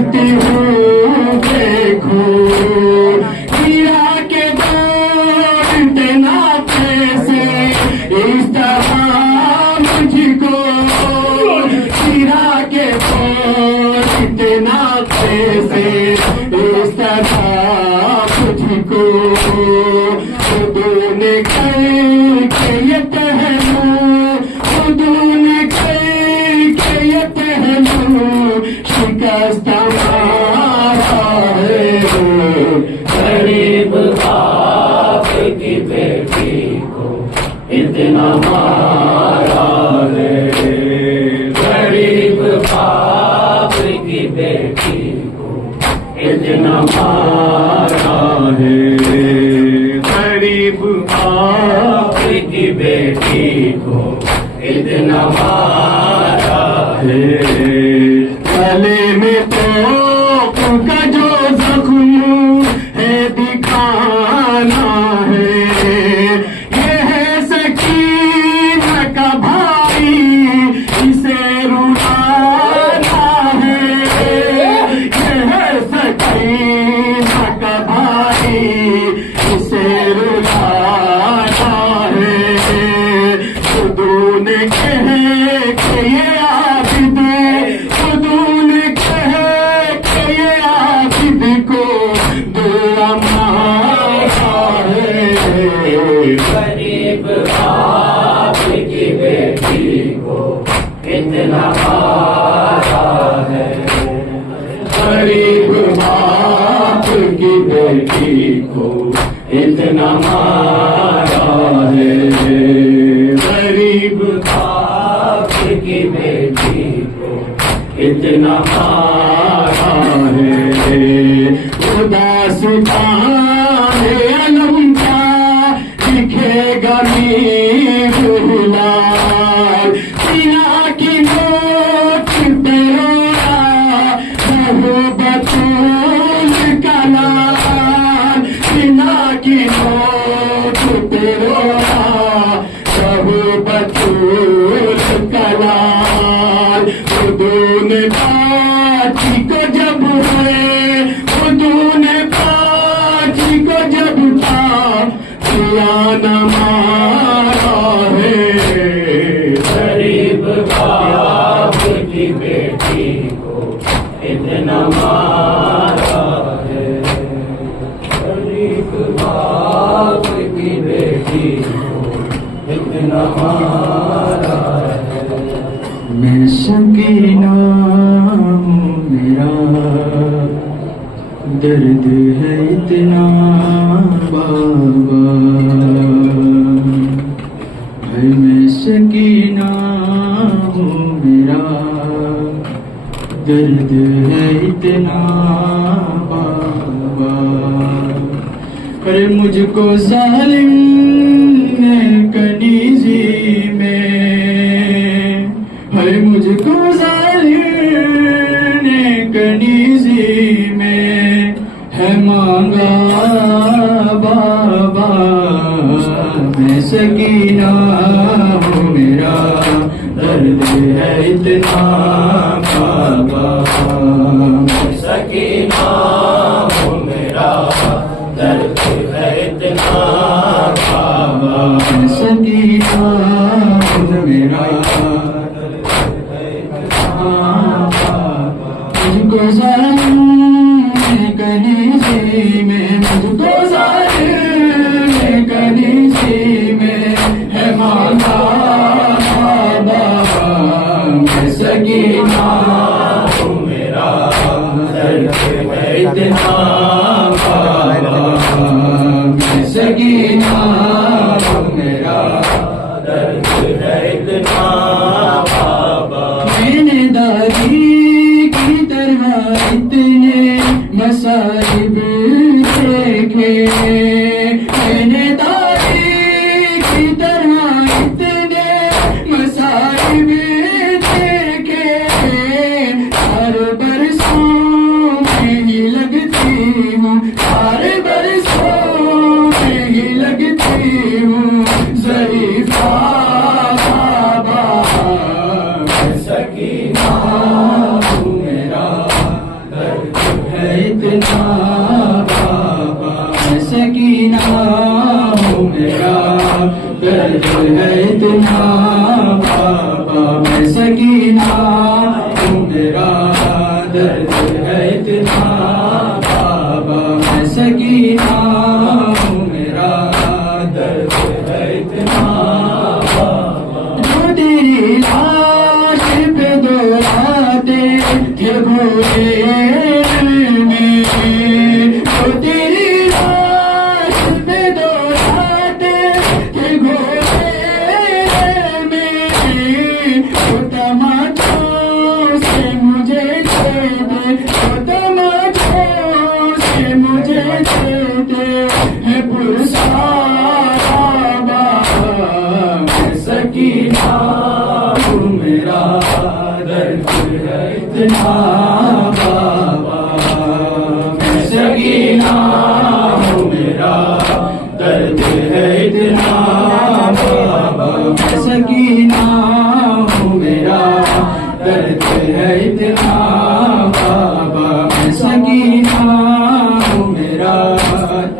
करती हूँ देखो हीरा के बोलते नाते से इस तरह मुझको हीरा के बोलते नाते से इस तरह मुझको खुदों ने करके ये पहनू खुदों ने करके ये पहनू शिकस्त हमारा है गरीब बाप की बेटी को इतना मारा है गरीब बाप की बेटी को इतना मारा है गरीब बाप की बेटी को इतना मारा है गले में तो का जो जख्म है दिखाना है ये है सकीना का भाई इसे रुलाना है ये है सकीना का भाई इसे रुलाना है खुदों ने कहे कि ये आबिद खुदून कहे कि ये आबिद को दुआ मारा है गरीब बाप की बेटी को इतना मारा है गरीब बाप की बेटी को इतना मारा है गरीब बाप की बेटी को इतना मारा है खुदा सुभाने अलम का लिखेगा मीरुलाल सीना की नोट पे रोया बहु बतूल का लाल सीना की नोट पे रोया बहु बतूल का लाल खुदून पाची को जब हुए खुदून पाची को जब था दिया न मारा है गरीब बाप की बेटी को इतना मारा है गरीब बाप की बेटी को इतना मारा है मैं सकीना हूँ मेरा दर्द है इतना बाबा भाई मैं सकीना हूँ मेरा दर्द है इतना बाबा पर मुझको जालिम ने कनीजी में है मुझको जालिम ने कनीजी में है मांगा बाबा मैं सकीना हूँ मेरा दर्द है इतना बाबा मैं सकीना हूँ मेरा दर्द है इतना बाबा मैं सकीना हूँ मेरा मुझको जालिम कनीजी में मुझको जालिम कनीजी में है मांगा बाबा मैं सकीना हूँ मेरा दर्द है इतना बाबा मैं सकीना हूँ मेरा दर्द है इतना बाबा मैंने दादी की तरह इतने मसाइब देखे मैंने दादी की तरह इतने मसाइब देखे हर बरसों में ही लगती है इतना बाबा, मैं सकीना हूँ मेरा दर्द है इतना बाबा, मैं सकीना हूँ मेरा दर्द है इतना बाबा, मैं सकीना हूँ मेरा दर्द है इतना बाबा। जो तेरी लाश पे दोहराते थे घोड़े में, जो तेरी लाश पे दोहराते थे घोड़े में, वो तमाचों से मुझे दे दे, वो तमाचों से मुझे दे दे, है पुरसारा बाबा, मैं सकीना हूँ मेरा दर्द है इतना बाबा, मैं सकीना हूँ मेरा दर्द है इतना बाबा, मैं सकीना हूँ मेरा दर्द है इतना बाबा, मैं सकीना हूँ मेरा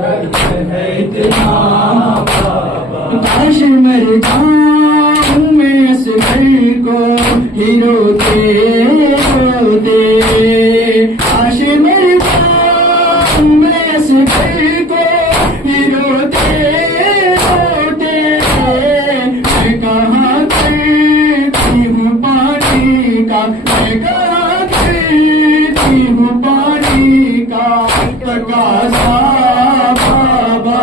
दर्द है इतना बाबा। काश मर जाऊं मैं असगर को ही रोते रोते, काश मर जाऊं मैं असगर को ही रोते रोते, मैं कहाँ करती हूँ पानी का, मैं कहाँ करती हूँ पानी का तकाजा बाबा,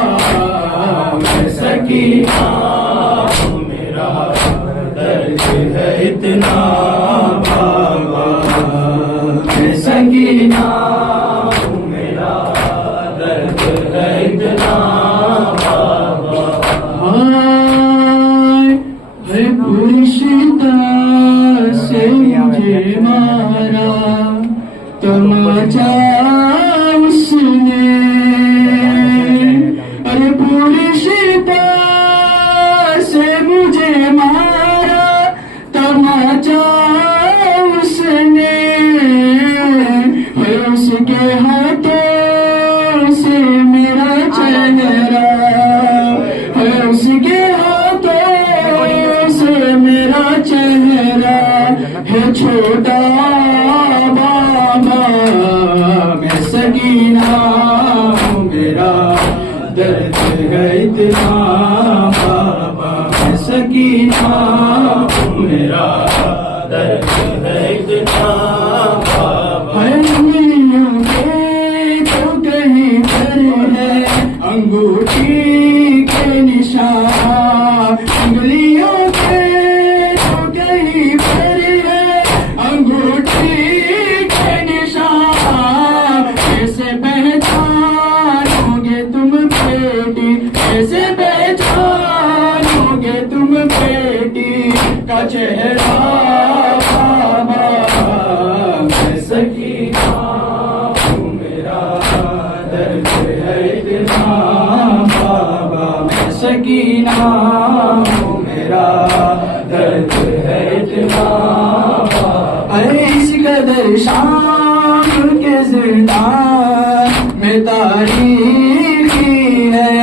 मैं सकीना हूँ मेरा दर्द है इतना बाबा, मैं सकीना हूँ मेरा दर्द है इतना बाबा। हाय है पुरुषता से मुझे मारा तमाचा उसने, अरे पुरुषता से मुझे मारा तमाचा उसने, है उसके हाथों से मेरा चेहरा, है उसके हाथों से मेरा चेहरा है छोटा बाबा, मैं सकीना हूँ मेरा दर्द है इतना बाबा, मैं सकीना हूँ मेरा दर्द है इतना बाबा। अंगुलियों के तो कहीं पर है अंगूठी के निशान, अंगुलियों के तो कहीं पर है अंगूठी के निशान, कैसे पहचानोगे तुम बेटी, कैसे पहचानोगे तुम बेटी का चेहरा बाबा, मैं सकीना हूँ मेरा दर्द है इतना बाबा, मैं सकीना हूँ मेरा दर्द है इतना बाबा। अरे इस कदर शाम के जिंदान में तारीखी है,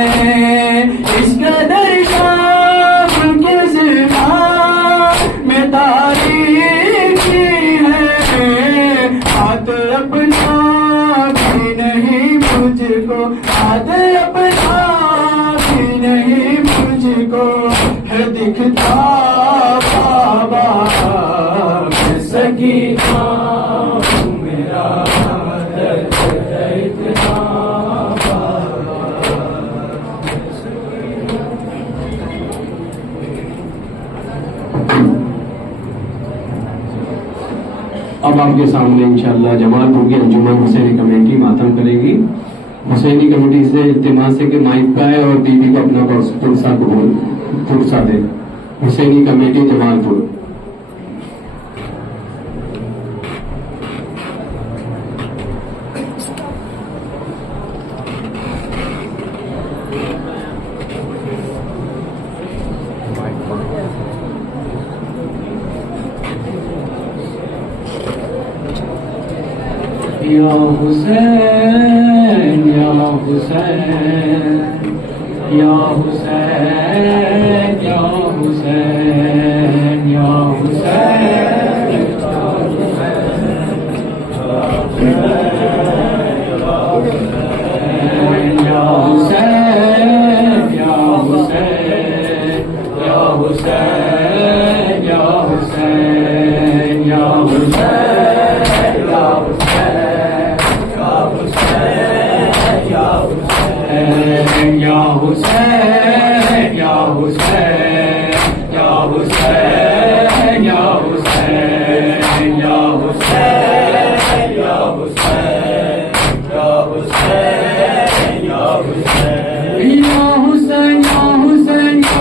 इस कदर शाम के जिंदान में तारीखी है, हाथ अपना भी नहीं मुझको, हाथ अपना भी नहीं मुझको है दिखता बाबा, मैं सकीना हूँ मेरा दर्द है इतना बाबा। अब आपके सामने इंशाअल्लाह जमालपुर की अंजुमन हुसैनी कमेटी मातम करेगी। हुसैनी कमेटी से इल्तिमास है कि माइक का है और दीदी को अपना पुरसा दे। हुसैनी कमेटी जमालपुर। या हुसैन या हुसैन या हुसैन या हुसैन या हुसैन या हुसैन या हुसैन या हुसैन या हुसैन या हुसैन या हुसैन या हुसैन या हुसैन या हुसैन या हुसैन या हुसैन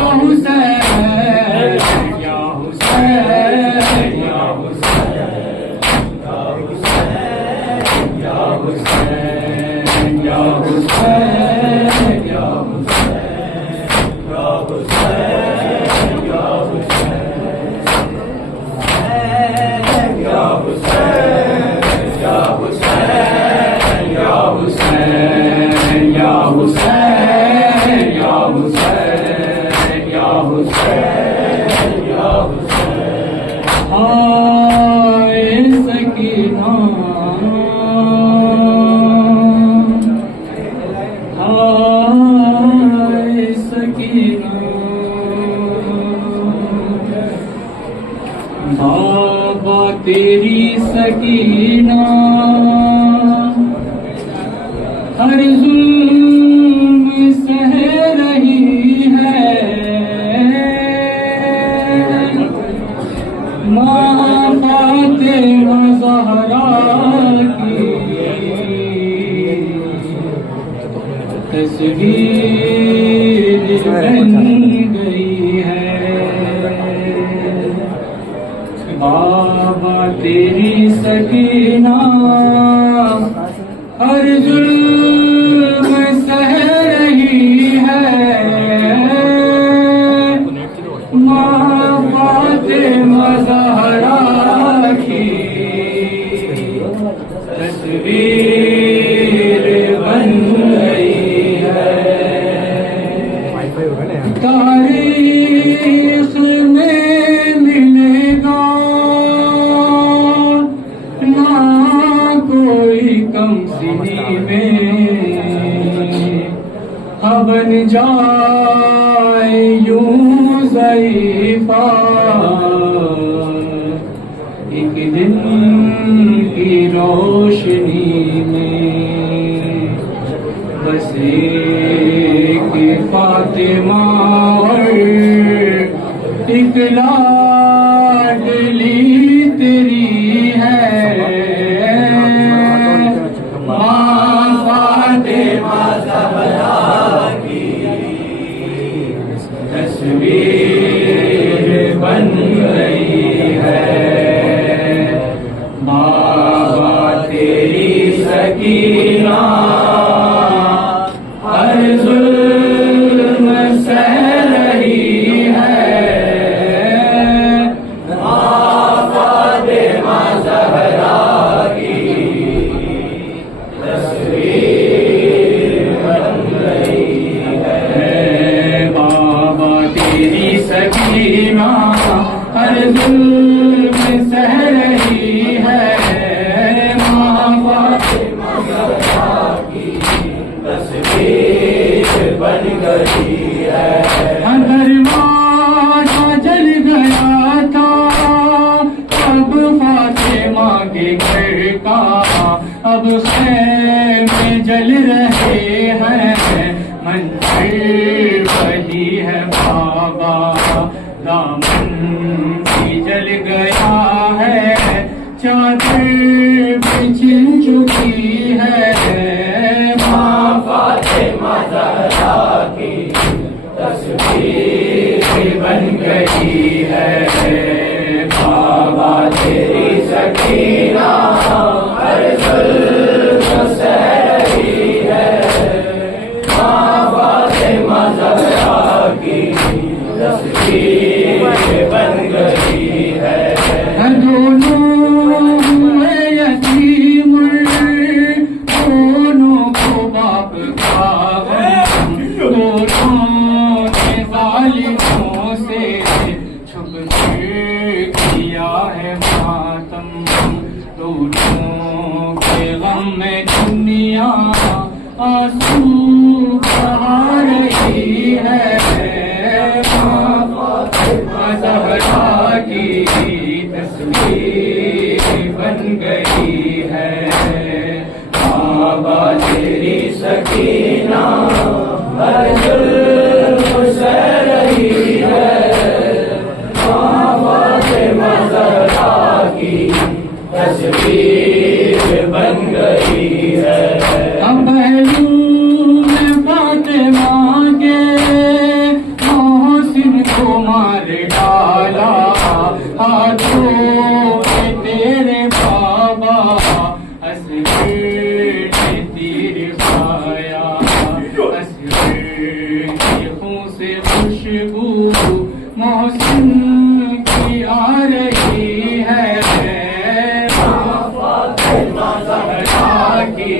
या बाबा तेरी सकीना हर जुल्म सह रही है, माँ फातिमा ज़हरा की तस्वीर बन गई है। बाबा तेरी सकीना हर जुल्म सह रही है, माँ फातिमा ज़हरा की तस्वीर बन गई है। तारीख में मिलेगा ना कोई कम सिनी में, बन जाए यूं ज़ईफ़ा एक दिन की रोशनी में, बस एक फातिमा और एक लाडली तेरी है, माँ फातिमा ज़हरा की तस्वीर बन गई है। बाबा तेरी सकीना हर जुल्म सह रही है, माँ फातिमा ज़हरा की तस्वीर बन गई है। बाबा तेरी सकीना हर जुल्म सह रही है, माँ फातिमा ज़हरा की तस्वीर बन गई है। दरवाज़ा जल गया था अब फातिमा के घर का, अब खैमे जल रहे हैं, मंदिर वही है बाबा, दामन भी जल गया है, चादर बिछिन चुकी है, माँ फातिमा ज़हरा की तस्वीर बन गई है। बाबा तेरी सकीना हर जुल्म सह रही है, माँ फातिमा ज़हरा की तस्वीर बन गई है। दोनों हुए यतीम दुनिया आंसू बहा रही है। माँ फातिमा ज़हरा की तस्वीर बन गई है। बाबा तेरी सकीना हर जुल्म सह रही है। माँ फातिमा ज़हरा की तस्वीर बन गई है। अब पहलू में फातिमा के मोहसिन को मार डाला। हाथों में तेरे बाबा असगर ने तीर खाया। असगर के खून से खुशबू मोहसिन की आ रही है। की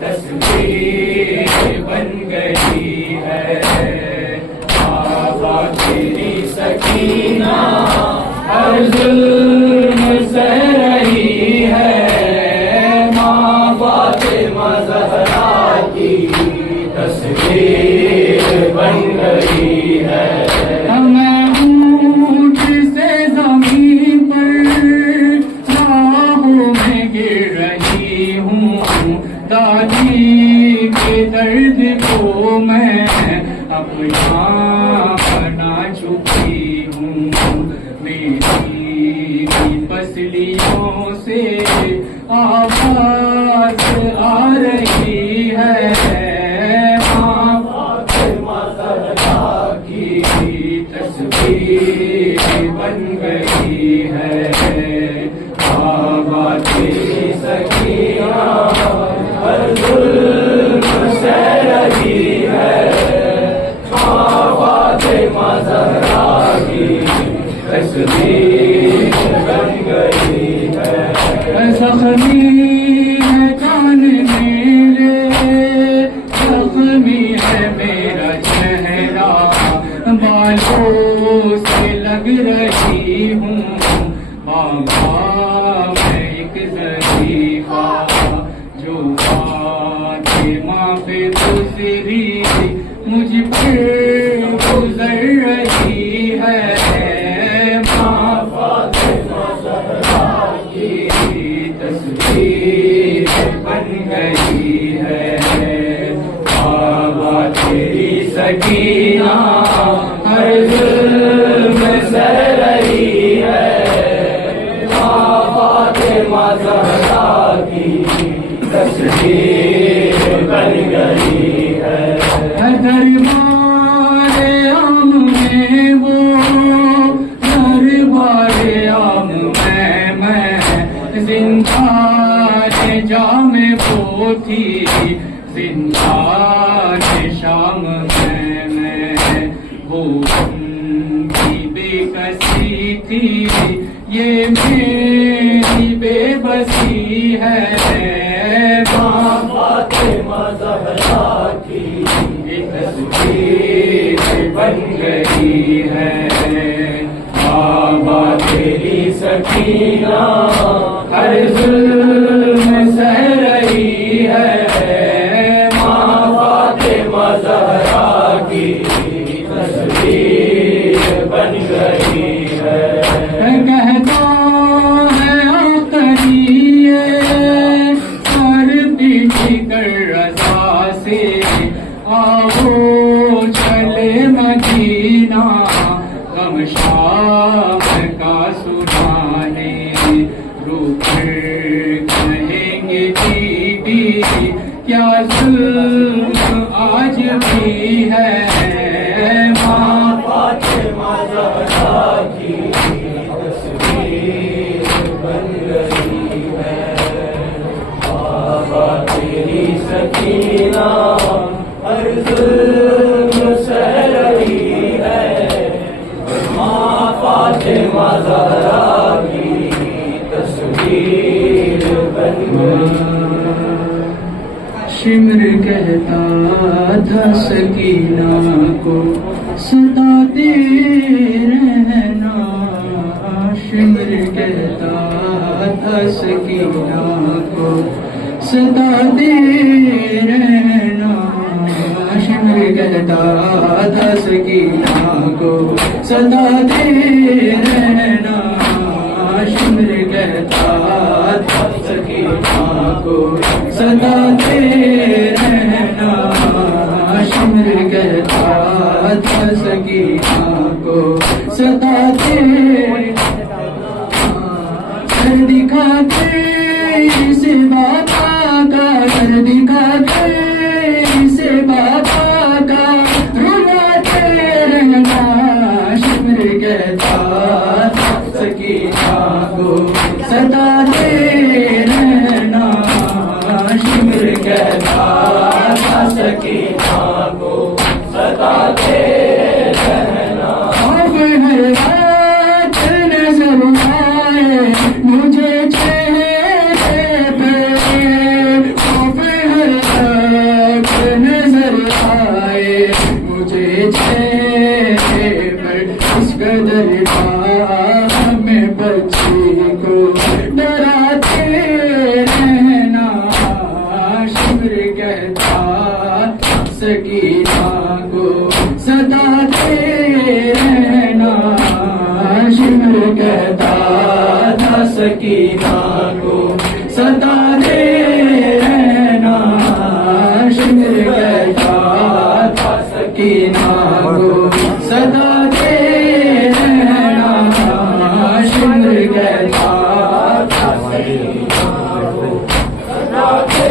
तस्वीर बन गई है। बाबा तेरी सकीना हर जुल्म सह रही है। माँ फातिमा ज़हरा की तस्वीर बन गई है। मैं ऊँट से ज़मीन पर राहों में गिर रही हूँ। दादी के दर्द को मैं अपना बना चुकी हूँ। मेरी पसलियों से आवाज आ रही है। माँ फातिमा ज़हरा की तस्वीर बन गई है। बाबा तेरी सकीना हर जुल्म सह रही है। माँ फातिमा ज़हरा की तस्वीर बन गई है। ज़ख्मी है जान मेरे, ज़ख्मी है मेरा चेहरा। बालों से लग रही हूँ बाबा मैं एक ज़रीफ़ा। जो फातिमा पे गुज़री मुझ पर गुज़र रही है। माँ फातिमा ज़हरा की तस्वीर बन गई है। बाबा तेरी सकीना हर जुल्म सह रही है। माँ फातिमा ज़हरा की तस्वीर बन गई है। दरबारे आम में वो दरबारे आम में मैं ज़िंदाने जाम वो थी। ज़िंदाने शाम में मैं वो उनकी बेकसी थी। ये मेरी बेबसी है। माँ फातिमा ज़हरा की तस्वीर बन गई है। बाबा तेरी सकीना हर जुल्म सह रही है। माँ फातिमा ज़हरा की तस्वीर बन गई है। कहता है आखिरी कर पीछे कर रज़ा से आओ चले मदीना। गम शाम का सुनाने रुक कहेंगे बीबी क्या जुल्म आज भी है। माँ फातिमा ज़हरा की तस्वीर बन गई है। बाबा तेरी सकीना हर जुल्म सह रही है। माँ फातिमा ज़हरा की तस्वीर बन गई। शिमर कहता था सकीना को सताते रहना। शिमर कहता था सकीना को सताते रहना। शिमर कहता था सकीना को सताते रहना। शिमर कहता था सकीना को सताते रहना। शिमर कहता था सकीना को सताते। सर दिखाते इसे बाबा का, सर दिखाते इसे बाबा का, रुलाते रहना। शिमर कहता था सकीना को सताते रहना। शिमर कहता था सकीना को सताते रहना। अब हर बात नजर आए मुझे चेहरे पे, अब हर बात नजर आए मुझे चेहरे पर। इस कदर में बच्ची को डराते रहना। शिमर कहता सकीना को सताते रहना। शिमर कहता था सकीना को सताते रहना। शिमर कहता था सकीना को सताते रहना। शिमर कहता था सकीना को सताते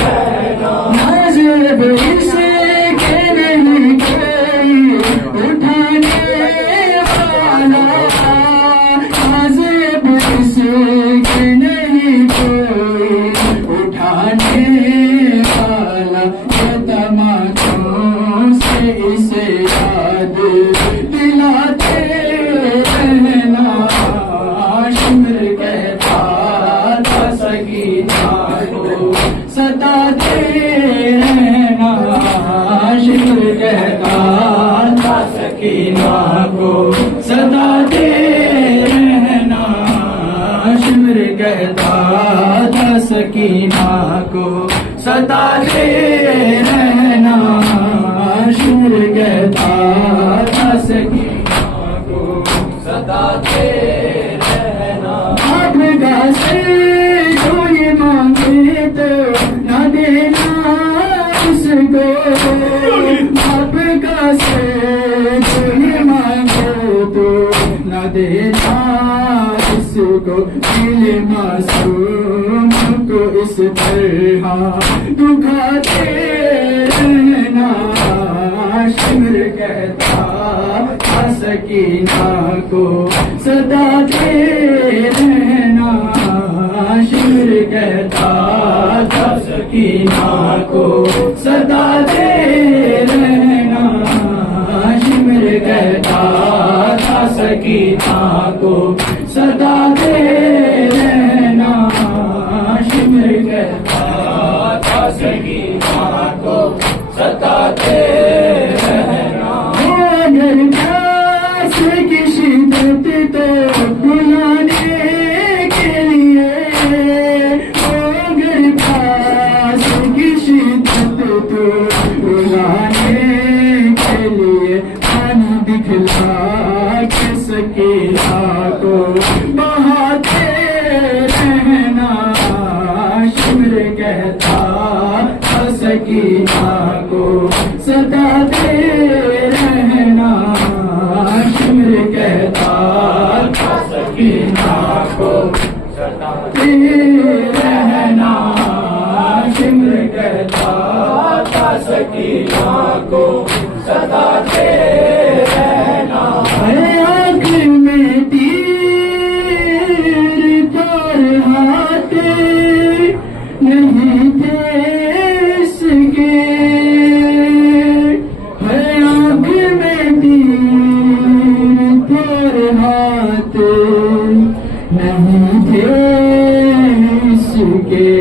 रहना। नाज़िब इसे के नहीं कोई उठाने वाला, नाज़िब इसे के नहीं कोई उठाने वाला। ये तमाशों से इसे याद दिलाते रहना। शिमर कहता था सकीना को सताते रहना। शिमर कहता था सकीना को सताते रहना। शिमर कहता था सकीना को सताते रहना। शिमर कहता था सकीना को सताते रहना। आपका से जो ये मांगे तो न देना उसको, आपका से जो ये मांगे तो न देना इसको। दिल मासूम को इस तरह दुखाते रहना। शिमर कहता था सकीना को सताते रहना। शिमर कहता था सकीना को सताते रहना। शिमर कहता था सकीना को सताते रहना। शिमर कहता था सकीना को सताते रहना। अगर प्यास की शिद्दत तो बुलाने के लिए, अगर प्यास की शिद्दत तो बुलाने के लिए, पानी दिखला के सकीना को बहाते रहना। शिमर कहता था सकीना को सताते रहना। शिमर कहता था सकीना को सताते रहना। शिमर कहता था सकीना को सताते रहना। आँख में तीर पर हाथे नहीं थे इसके, आँख में तीर पर हाथे नहीं थे इसके।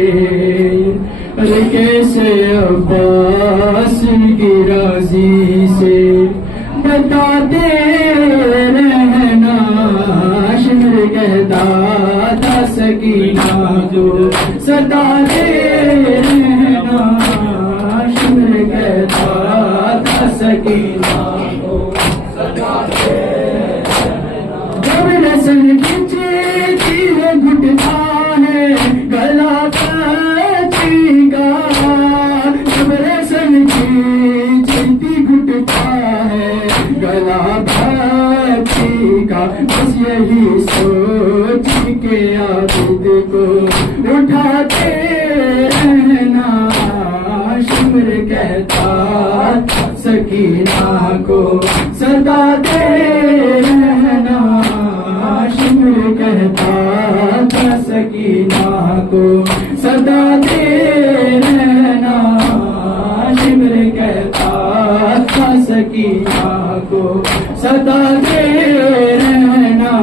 अरे कैसे अब्बास की राजी से बताते रहना। शिमर कहता था सकीना को सताते सकीना को सदा दे जब रसन खिंचती है घुटता है गला कच्ची का जब रसन खिंचती घुटता है गला कच्ची का बस यही सोच के आबिद को उठाते रहना शिमर कहता सकीना को सदा दे रहना शिमर कहता था सकीना को सदा दे रहना शिमर कहता था सकीना को सदा दे रहना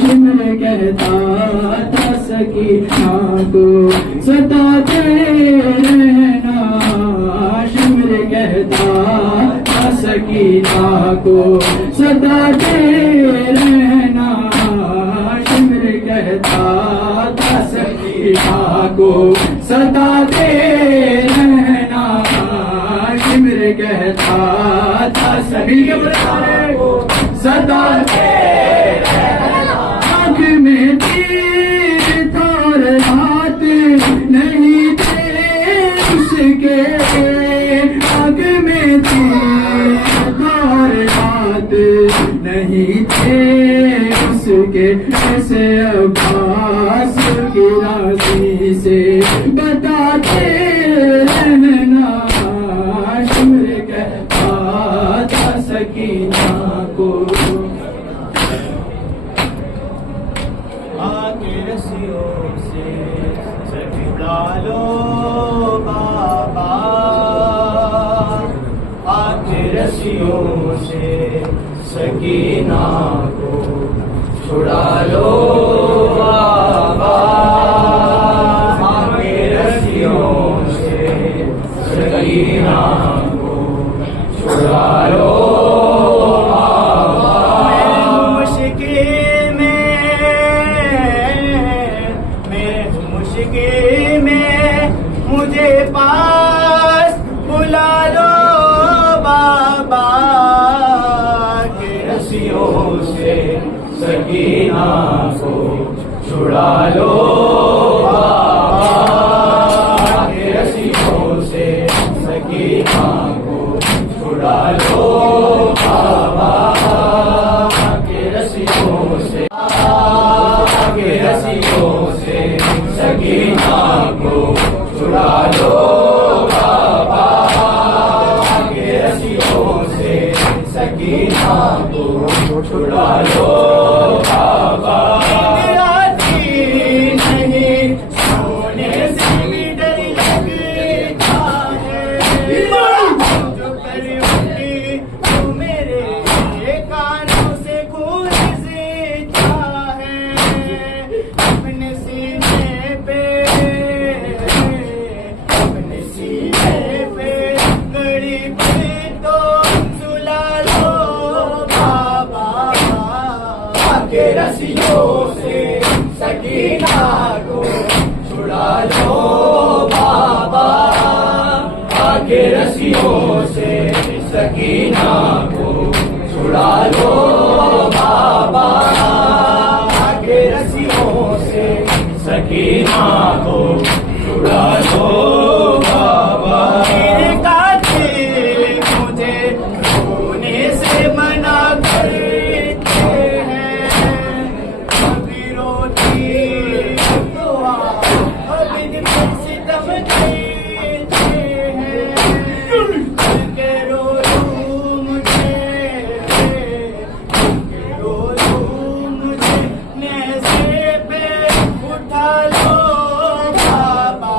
शिमर कहता था सकीना को सदा दे रहना शिमर कहता था सकीना को सदा दे रहना शिमर कहता था सकीना को सदा दे रहना शिमर कहता था सभी के बराबर को सदा दे रहना आँख में तीर था और हाथ नहीं थे उसके आग में तीर था और हाथ नहीं थे उसके ऐसे अब्बास की राशि से बताते रहना शिमर कहता था सकीना को आके रस्सियों से सभी डालो बाबा आके रस्सियों से सकीना को छुड़ा लो बाबा आके रस्सियों से सकीना को छुड़ा लो मुझे पास बुला लो बाबा के रस्सियों से सकीना को छुड़ा लो बाबा के रस्सियों से सकीना को छुड़ा लो बाबा के रस्सियों से सकीना को छुड़ा लो बाबा के रस्सियों से सकीना को छुड़ा लो बाबा नहीं सोने से भी डर लगता है जो कर उठी तो मेरे कानों से गूंजता है अपने सीने पे अपने सीने पे गड़ी पे तो सुला लो बाबा के रस्सियों से सकीना को छुड़ा लो बाबा के रस्सियों से सकीना को छुड़ा लो बाबा के रस्सियों से सकीना को छुड़ा लो बाबा मुझे रोने से मना करते हैं अभी रोती दुआ अभी दिन सितम देते हैं के रो मुझे नैसे पे उठा लो बाबा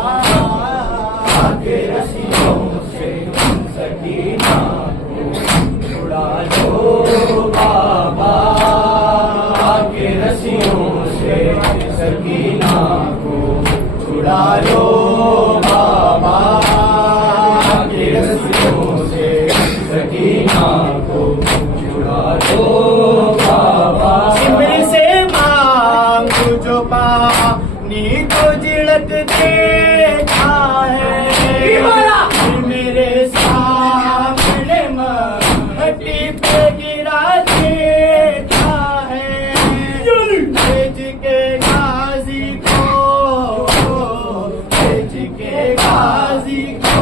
गाजी को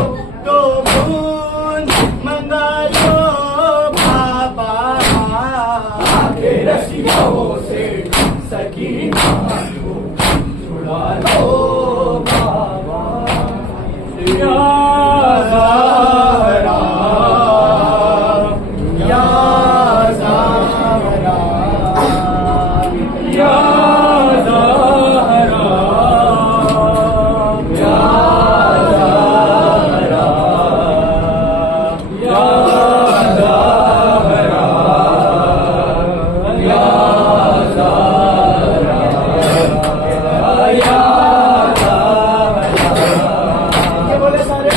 तो बूंद मंगा लो बाबा, आके रसियों से सकीना को छुड़ा लो बाबा। या ज़हरा, या ज़हरा, या ज़हरा, या ज़हरा, या ज़हरा, या ज़हरा, या ज़हरा। ये बोले सारे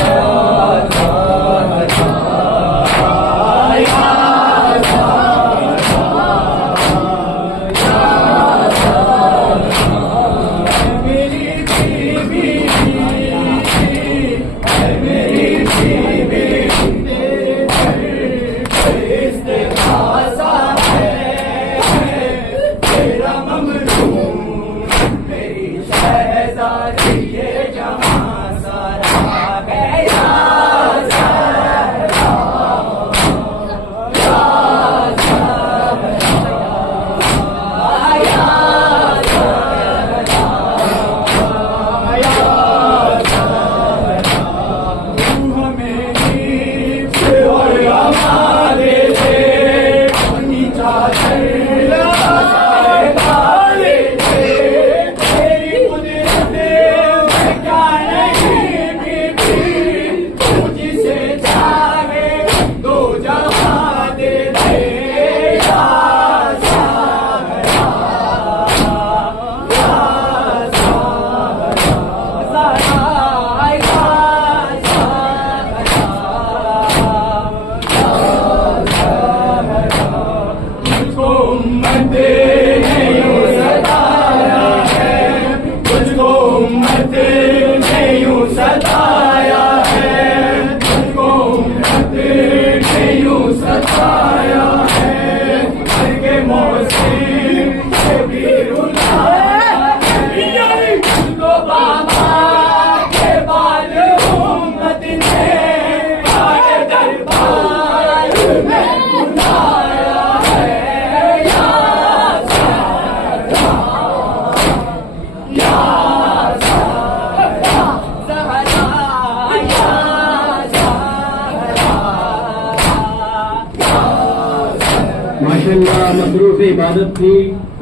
माशाल्लाह मसरूफ इबादत थी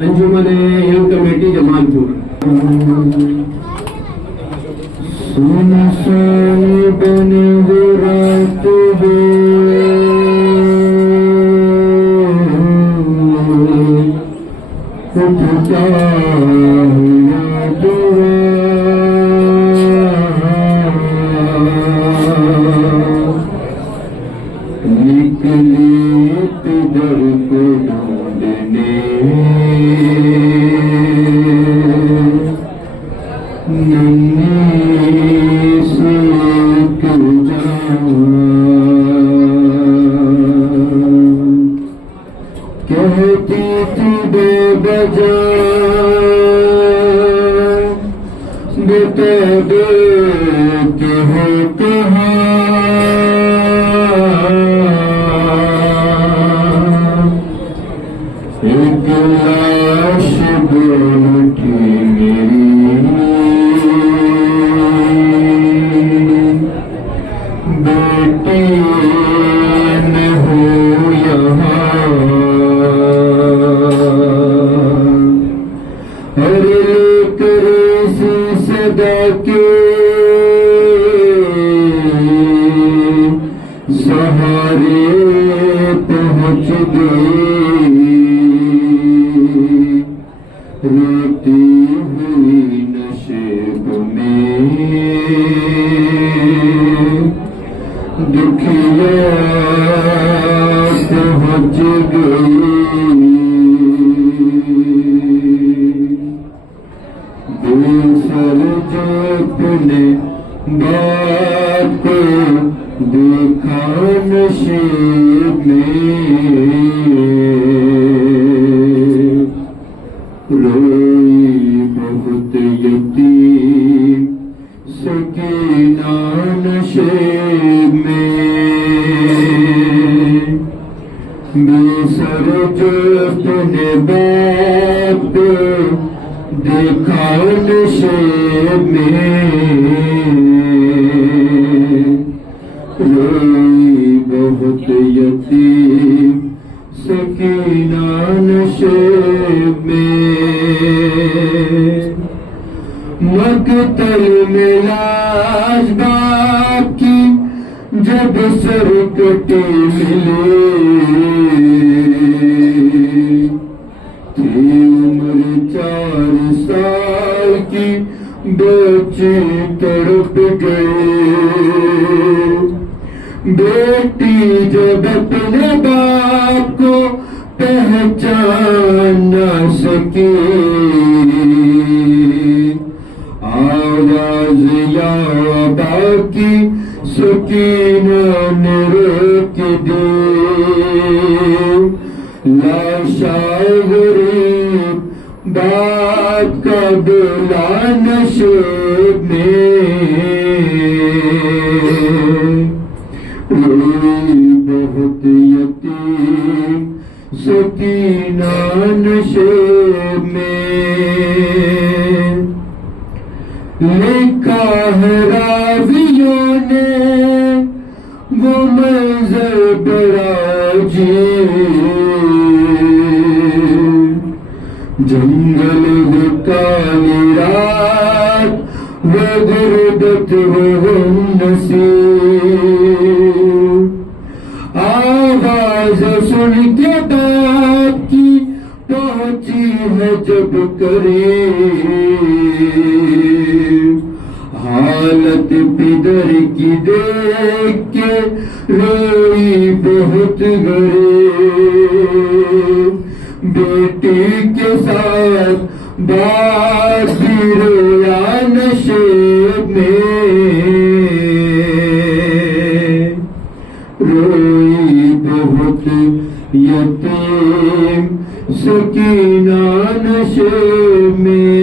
अंजुमन हिंद कमेटी जमालपुर। सुन बन वो रात उठता निकली तिधर को ढूंढने नन्ही से क्यों जाऊं, कहती थी बेवजह बता दे कि हो कहाँ, एक लाश बोल उठी मेरी, बेटी न हो यहाँ, और लेकर इसी सदा के सहारे पहुँच गई, रोती हुई नशेब में दुखिया पहुँच गई, बेसर जो अपने बाप को देखा नशेब में, रोई बहुत यतीम सके सकीना नशे में बेसर जो अपने बाप देखा नशे में रोई बहुत यतीम सकीना नशे में मकतल में लाश बाप की जब सर कटी मिले थी उम्र 4 साल की बच्ची तड़प गई बेटी जब अपने बाप को पहचान न सकी आवाज या बाकी सकीना ने रोक दी लाशा गरीब बाप का दिला नशे में रोई बहुत यतीम सकीना नशे में लिखा है रावियों ने वो मंजर बड़ा जंगल वो काली रात वो गुर्बत वो नसीब आवाज सुन के बाप की पहुंची है जब करे हालत पिदर की देख के रोई बहुत गरीब बेटी के साथ बाप भी रोया नशे में रोई बहुत यतीम सकीना नशे में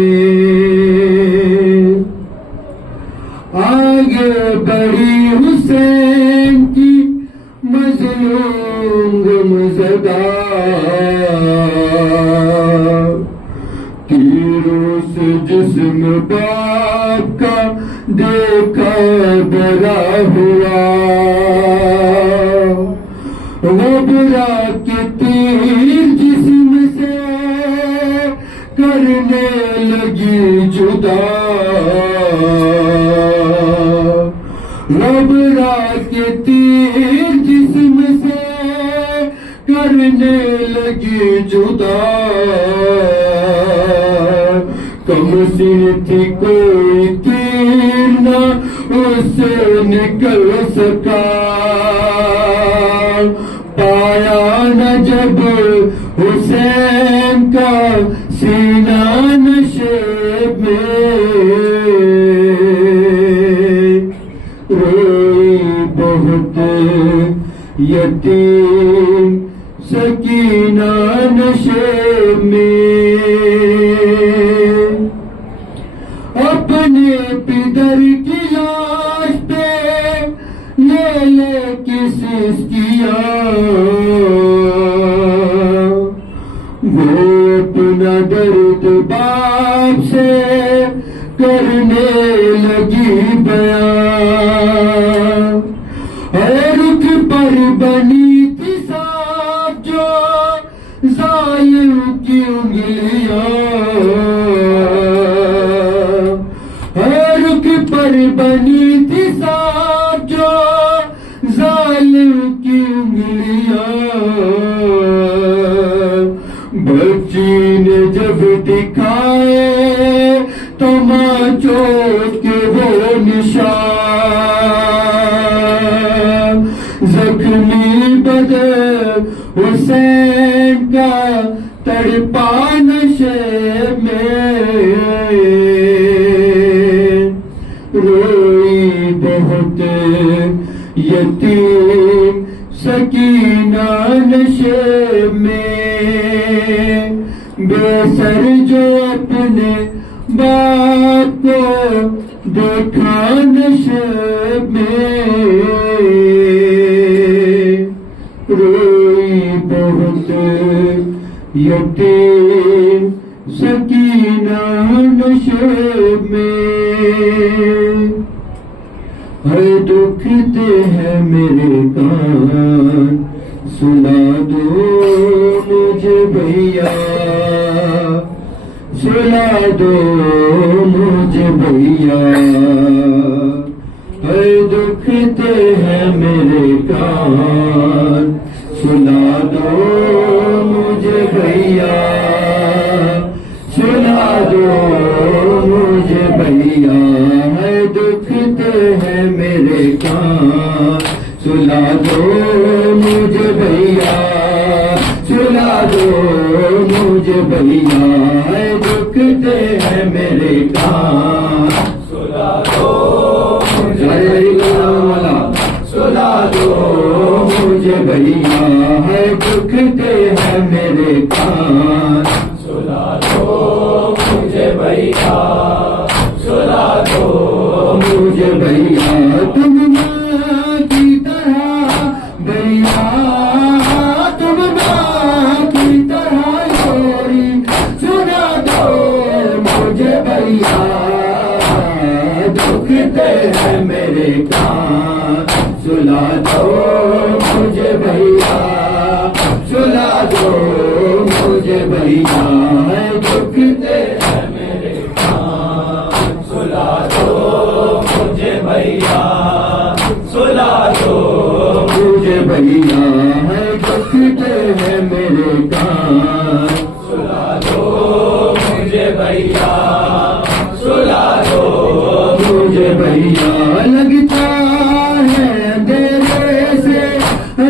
आगे बढ़ी हुसैन की मजलूम गमज़दा तीरों से जिस्म बाप का देखा बरा हुआ वो बुरा के तीर जिस्म से करने लगी जुदा रबरा के तीर जिस्म से करने लगी जुदा कमसिन थी कोई तीर न उससे निकल सका पाया न जब हुसैन का सीना नशे में रोई बहुत यतीम सकीना नशे में अपने पितर की लाश पे ले किसिस किया वो अपना दर्द बाप से करने लगी बयान रुख पर बनी थी साफ जो जालिम की उंगलियां रुख पर बनी थी साफ जो जालिम की उंगलियां बच्ची ने जब दिखाए तो माँ चोट के वो निशान जख्मी बदर हुसैन का तड़पा नशे में रोई बहुत यतीम सकीना नशे में बेसर जो अपने बाप को देखा नशे में रोई बहुत यतीम सकीना नशे में हर दुखते हैं मेरे कान सुना दो मुझे भैया सुना दो मुझे भैया हर दुखते हैं मेरे कान सुना दो मुझे भैया सुना दो मुझे भैया है दुखते हैं मेरे कान सुना दो मुझे भैया सुना दो मुझे भैया है दुखते हैं मेरे कान सुना दो सुना दो मुझे भैया है दुखते हैं मेरे कान सुना दो मुझे भैया सुना दो मुझे भैया तुम माँ की तरह भैया तुम माँ की तरह लोरी सुना दो मुझे भैया दुखते हैं मेरे कान सुना दो मुझे भैया सुना दो मुझे भैया है दुखते हैं मेरे कान सुना दो मुझे भैया सुना दो मुझे भैया है दुखते हैं मेरे कान सुना दो मुझे भैया सुना दो मुझे भैया लगता है अंधेरे से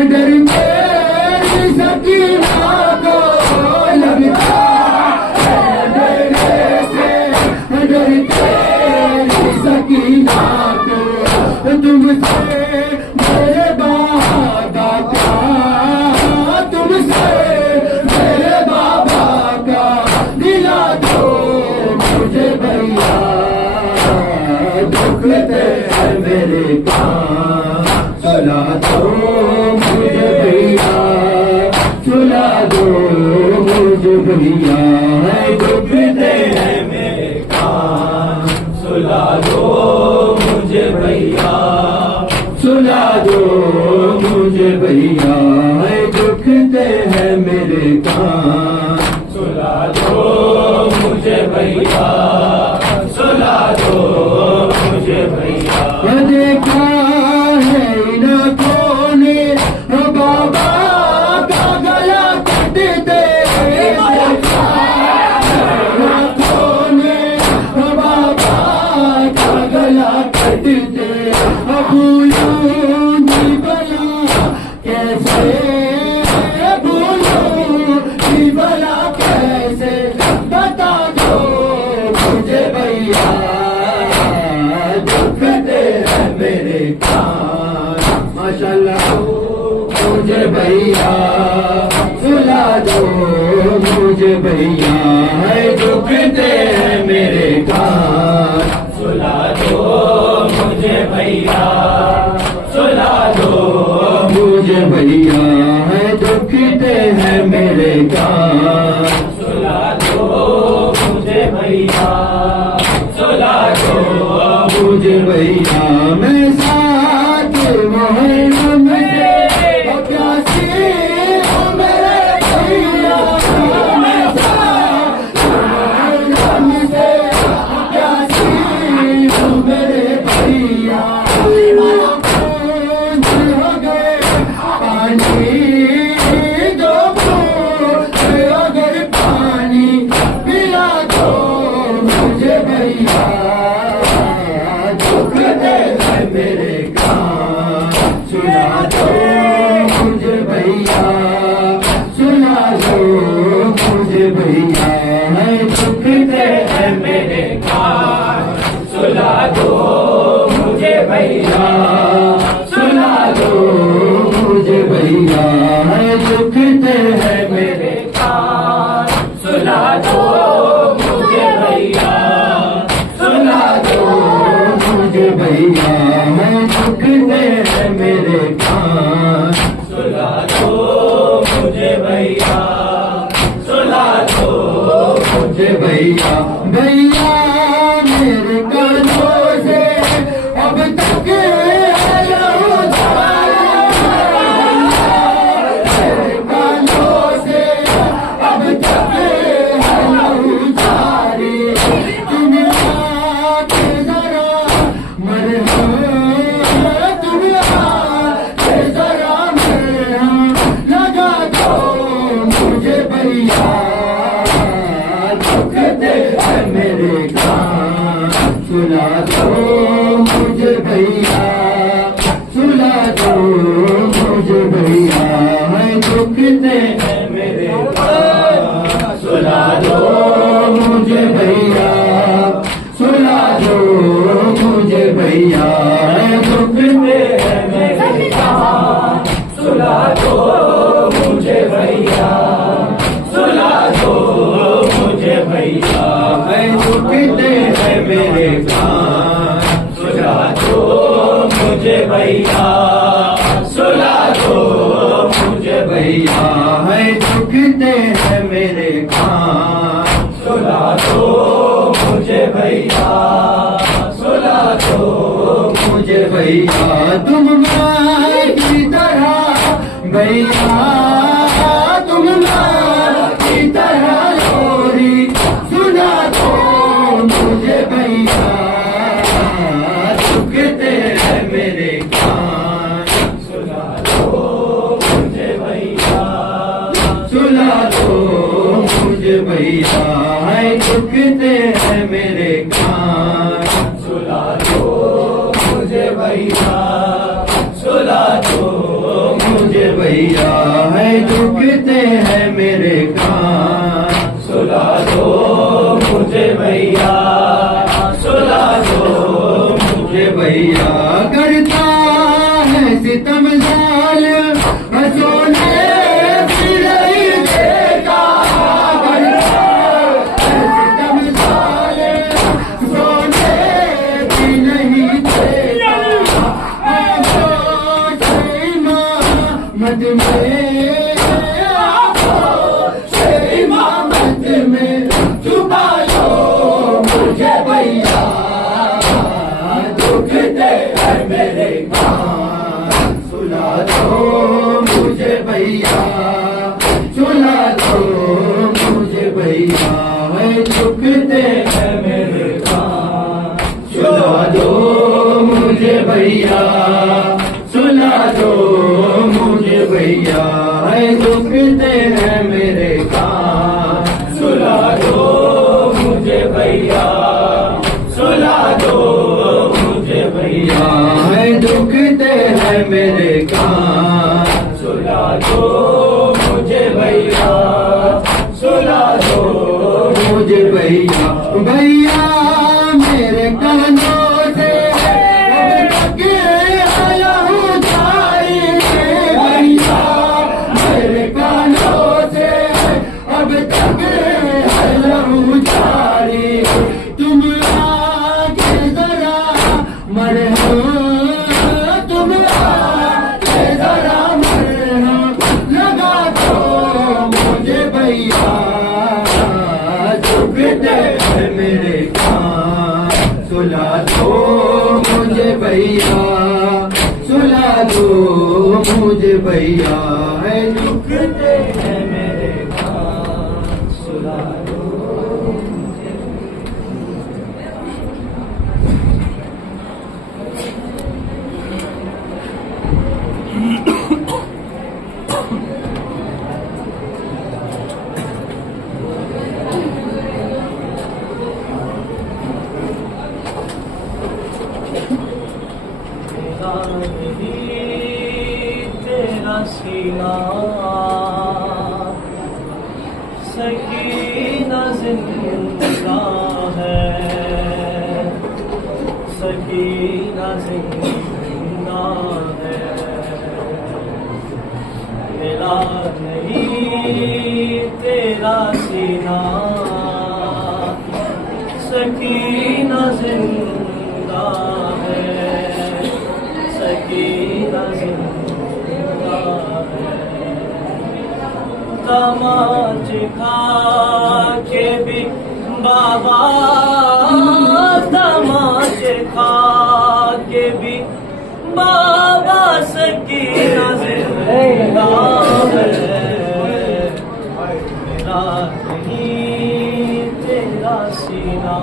डर मेरी सकीना को लगता है अंधेरे से डर तेरी सकीना को तुमसे मेरे बाबा का तुमसे मेरे बाबा का दिला दो मुझे भैया दुखते हैं मेरे कान सुना दो मुझे भैया सुना दो मुझे भैया है दुखते हैं मेरे कान सुना दो मुझे भैया सुना दो मुझे भैया है दुखते हैं मेरे कान सुना दो मुझे भैया सुना दो मुझे भैया देखा है ना कोने बाबा का गला कटते देखा है ना कोने बाबा का गला कटते भूलूं जी भला कैसे भूलूं जी भला कैसे बता दो मुझे भैया दुखते हैं मेरे कान माशाल्लाह मुझे भैया सुला दो मुझे भैया है दुखते हैं मेरे कान सुला दो मुझे भैया सुला दो मुझे भैया है दुखते हैं मेरे कान सुला दो मुझे भैया सुला दो मुझे भैया मैं साथ मोहल्ले में प्यासी हूँ मेरे भैया मैं साथ मोहल्ले से प्यासी हूँ मेरे भैया हो गए पानी दो अगर पानी पिला दो मुझे भैया दुखते हैं मेरे कान सुना दो मुझे भैया सुना दो मुझे भैया है दुखते हैं मेरे कान सुना दो मुझे भैया सुना दो मुझे भैया है दुखते हैं मेरे कान सुना दो मुझे भैया सुना दो है झुकते हैं मेरे कान। सुला दो मुझे भैया, सुला दो मुझे भैया, भैया मेरे कानों से अब तक लहू जारी, मेरे कानों से अब तक लहू जारी। तुम आके जरा मरहम, तुम आके जरा मरहम लगा दो मुझे भैया। झुकते हैं मेरे कान, सुला दो मुझे भैया, सुला दो मुझे भैया। है झुकते हैं मेरे कान, सुला दो मुझे भैया, सुला दो मुझे भैया। है झुकते हैं मेरे कान, सुला दो मुझे भैया, सुला दो मुझे भैया। है झुकते हैं मेरे कान, सुला दो मुझे भैया, सुला दो मुझे भैया। है झुकते हैं मेरे कान, सुला दो मुझे भैया, सुला दो मुझे भैया। तुम माँ की तरह भैया, तुम माँ की तरह लोरी सुना दो मुझे भैया। झुकते हैं मेरे कान, सुला दो मुझे भैया, सुला दो मुझे भैया। है झुकते हैं मेरे कान, सुला दो मुझे भैया, सुला दो मुझे भैया। है झुकते हैं मेरे कान, सुला दो मुझे भैया, सुला दो मुझे भैया। करता है सितम जालिम सोने भी नहीं देता, करता है सितम जालिम सोने भी नहीं देता। मद में मद में छुपा लो मुझे भैया। झुकते हैं मेरे कान, सुला दो मुझे भैया, सुला दो मुझे भैया। है झुकते हैं मेरे कान, सुला दो मुझे भैया, सुला दो मुझे भैया। है झुकते हैं मेरे कान, सुला दो मुझे भैया, सुला दो मुझे भैया। है झुकते हैं मेरे कान, सुला दो मुझे भैया, सुला दो मुझे भैया। भैया मेरे कानों से अब तक लहू जारी, भैया मेरे कानों से अब तक लहू जारी। तुम आके जरा मरहम, तुम आके जरा मरहम लगा दो मुझे भैया। झुकते हैं मेरे कान, सुला दो मुझे भैया, सुला दो मुझे भैया। है झुकते हैं मेरे कान, सुला दो तेरा सीना सकीना जिंदा है, सकीना जिंदा है। मिला नहीं तेरा सीना, सकीना जिंदा है। तमाचे खा के भी बाबा, तमाचे खा के भी बाबा सकीना जिंदा है। मेरा नहीं तेरा सीना,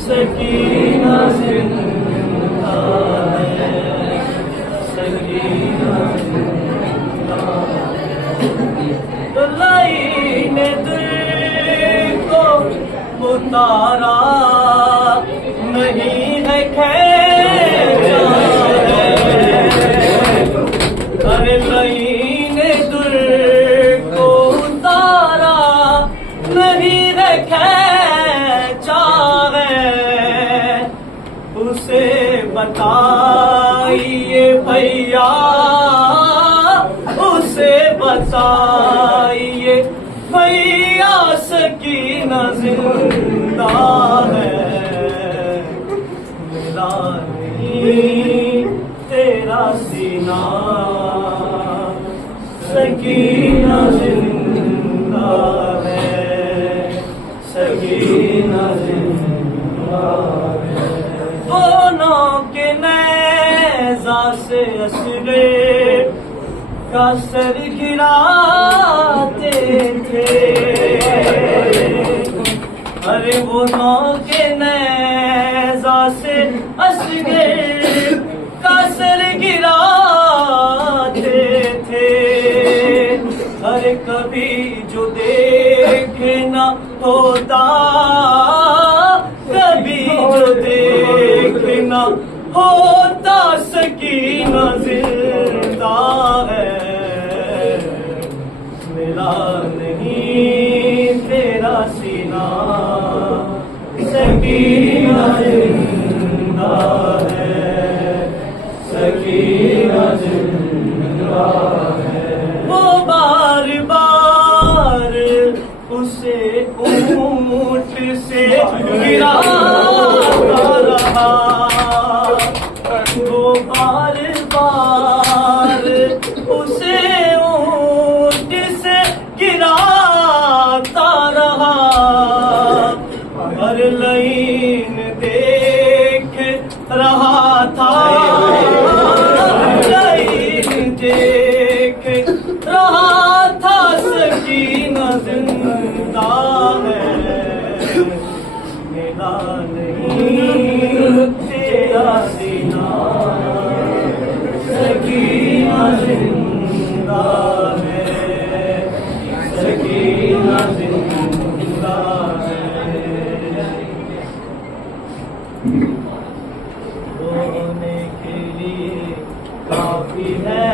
सकीना जिंदा है, सकीना जिंदा है। तो लाइने दिल को उतारा नहीं है खैचा है। अरे लाइने दिल को उतारा नहीं है खैचा है। उसे बताइए भैया, उसे बताइए भैया, सकीना जिंदा है। मेरा नहीं तेरा सीना, सकीना जिंदा है, सकीना जिंदा है। दोनों के नेज़ा से असरे का सर गिराते थे। अरे वो नौ के नेज़ा से असगर का सर गिराते थे। अरे कभी जो देखना होता, कभी जो देखना होता, सकीना जिंदा है। मेरा नहीं तेरा सीना, सकीना जिंदा है, सकीना जिंदा है। वो बार बार उसे ऊंट से गिराता रहा, वो बार बार उसे ऊंट से गिराता रहा। हर लाइन देख रहा था, लाइन देख रहा था, सकीना जिंदा है। मेरा नहीं तेरा सीना, सकीना जिंदा है, सकीना जिंदा है। रोने के लिए काफी है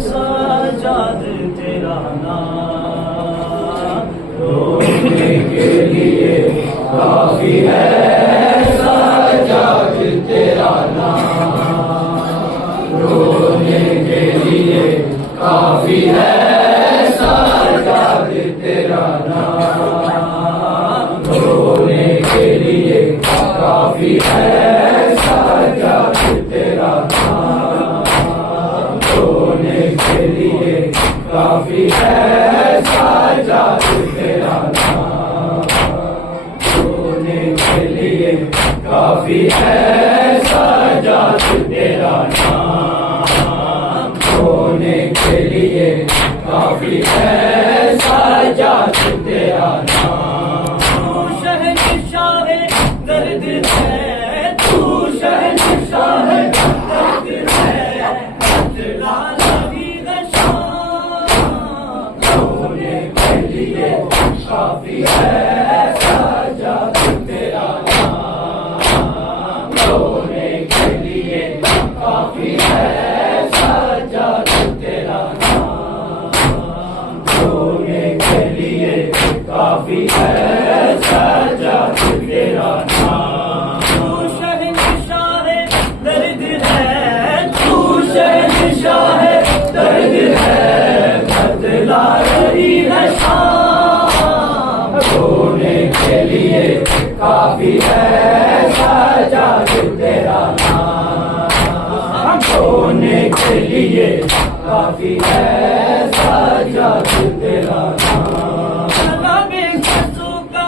सजाद तेरा नाम, रोने के लिए काफी है सजाद तेरा नाम, रोने के लिए काफी है सजाद तेरा नाम, रोने के लिए काफी है सजाद तेरा नाम, रोने के लिए काफी है सजाद तेरा नाम, रोने के लिए काफी है सजाद तेरा नाम, रोने के लिए काफी है सजाद तेरा नाम। तू शहंशाह है दर्द है, तू शहंशाह है दर्द है, बदला नहीं है शाम, रोने के लिए काफी है सजाद तेरा नाम, रोने के लिए काफी है सजाद तेरा नाम, रोने के लिए काफी है सजाद तेरा नाम। तू शहंशाह है दर्द है, तू शहंशाह है दर्द है, बदला रही है शाम, रोने के लिए काफी है सजाद तेरा नाम, रोने के लिए काफी है साजाद तेरा नाम। सलामे कसों का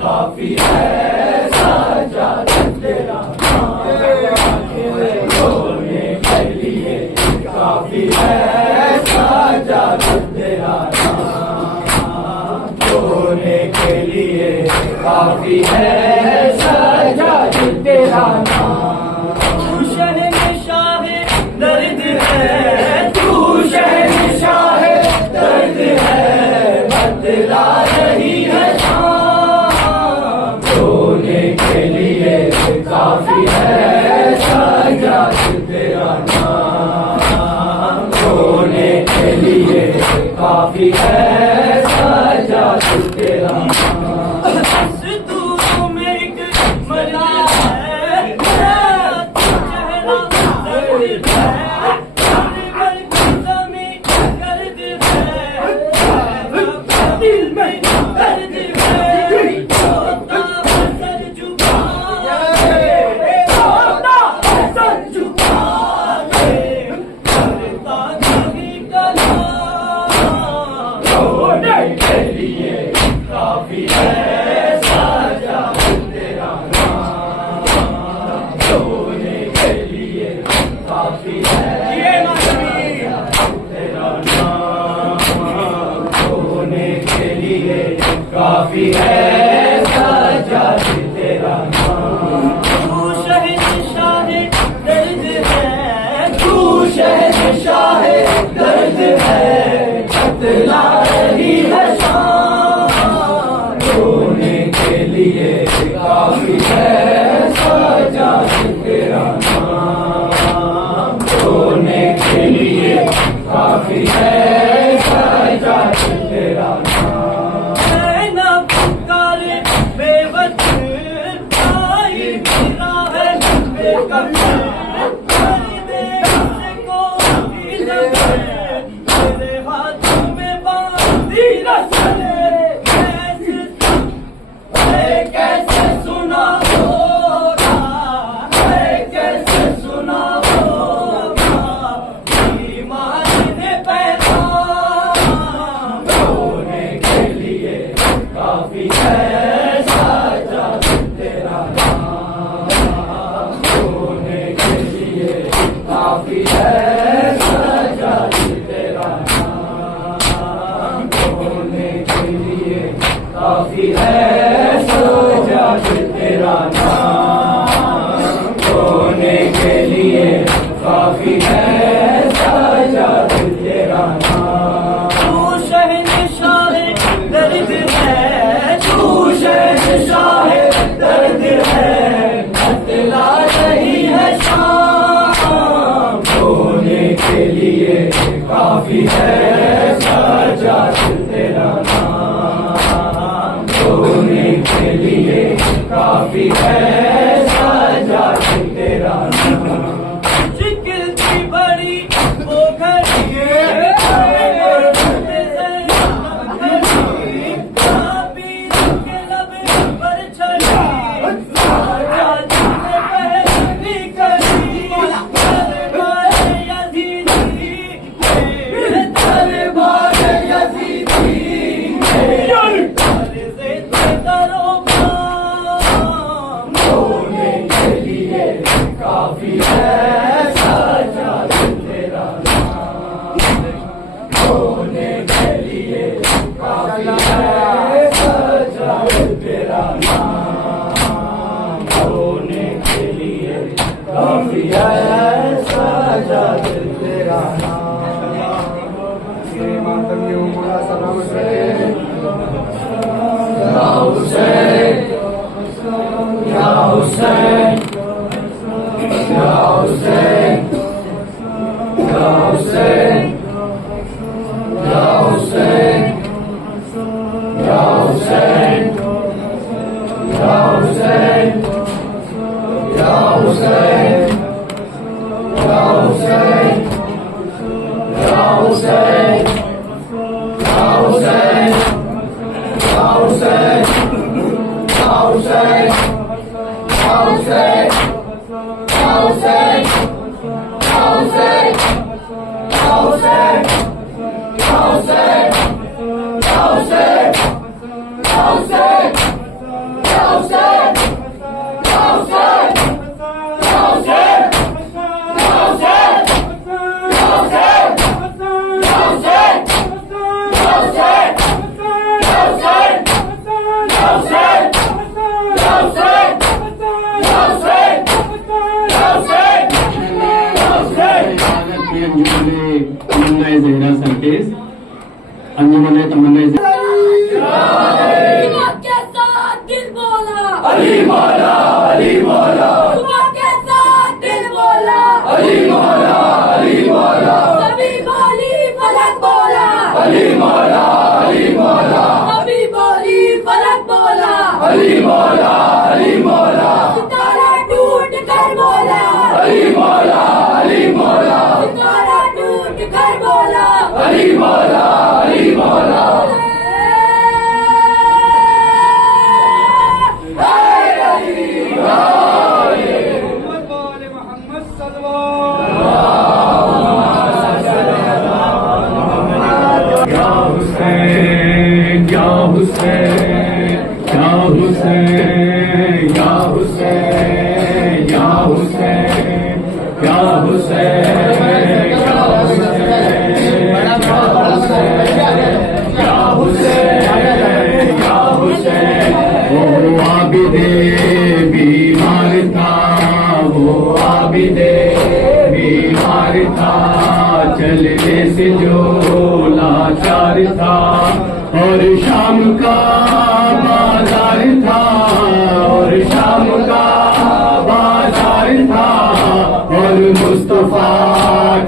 काफी है साजाद तेरा नाम। रोने के लिए काफी है साजाद तेरा नाम। रोने के लिए काफी है साजाद तेरा नाम। तू शहंशाह दर्द है, तू शहंशाह दर्द है, बतला रही है के लिए काफी है साजाद तेरा नाम। रोने के लिए काफी है साजाद तेरा नाम। दूरों में एक मजा है, चेहरा दर्द है, जमीन गर्द है, दिल में दर्द है। काफी है साजाद तेरा नाम। रोने के लिए काफी है तेरा नाम। रोने के लिए काफी है साजाद तेरा नाम। तू शहंशाह दर्द है, तू शहंशाह दर्द है, बतला रही है काफी है साजाद तेरा नाम। रोने के लिए काफी है साजाद तेरा नाम। ना पुकारे बेवजह आई गिरा है बेकफन, मेरे हाथों में बांधी रस्सी। कैसे सुना होगा, कैसे सुना होगा बीमारी ने पैगाम। रोने के लिए काफी है साजाद तेरा नाम। रोने के लिए काफी है साजाद तेरा नाम। रोने के लिए काफी है साजाद तेरा नाम। रोने के लिए काफी है साजाद तेरा नाम। तू शहंशाह दर्द है, तू शहंशाह दर्द है, बतला रही है शाम। रोने के लिए काफी है साजाद तेरा नाम। रोने के लिए काफी है साजाद तेरा नाम। जिक्र की बड़ी वो घड़ी है, के लब पर चढ़ी साजाद ने पहली कड़ी। दरबार यजीदी मेरे दरबार यजीदी काफी है साजाद तेरा नाम। रोने के लिए काफी है साजाद तेरा नाम। रोने के लिए काफी है साजाद तेरा नाम। मातम के उमरा सलाम से या हुसैन, या हुसैन, या हुसैन, या हुसैन, या हुसैन, हुसैन या हुसैन या हुसैन या हुसैन या हुसैन या हुसैन या हुसैन या हुसैन या हुसैन या हुसैन या हुसैन या हुसैन या हुसैन या हुसैन ज़हरा सरकेस अंजुमन तमन्ना के साथ दिल बोला अली मौला अली मौला के साथ दिल बोला अली मौला अली मौला कभी बोली फलक बोला अली मौला अली मौला कभी बोली फलक बोला अली मौला अली मौला सितारा टूट कर बोला अली मौला अली मौला सितारा टूट कर बोला अली मौला अली मौला या हुसैन या हुसैन या हुसैन या हुसैन या हुसैन या हुसैन वो आबिदे बीमार था वो आबिदे बीमार था चलने से जो लाचार था और शाम का बाजार था और शाम का बाजार था और मुस्तफा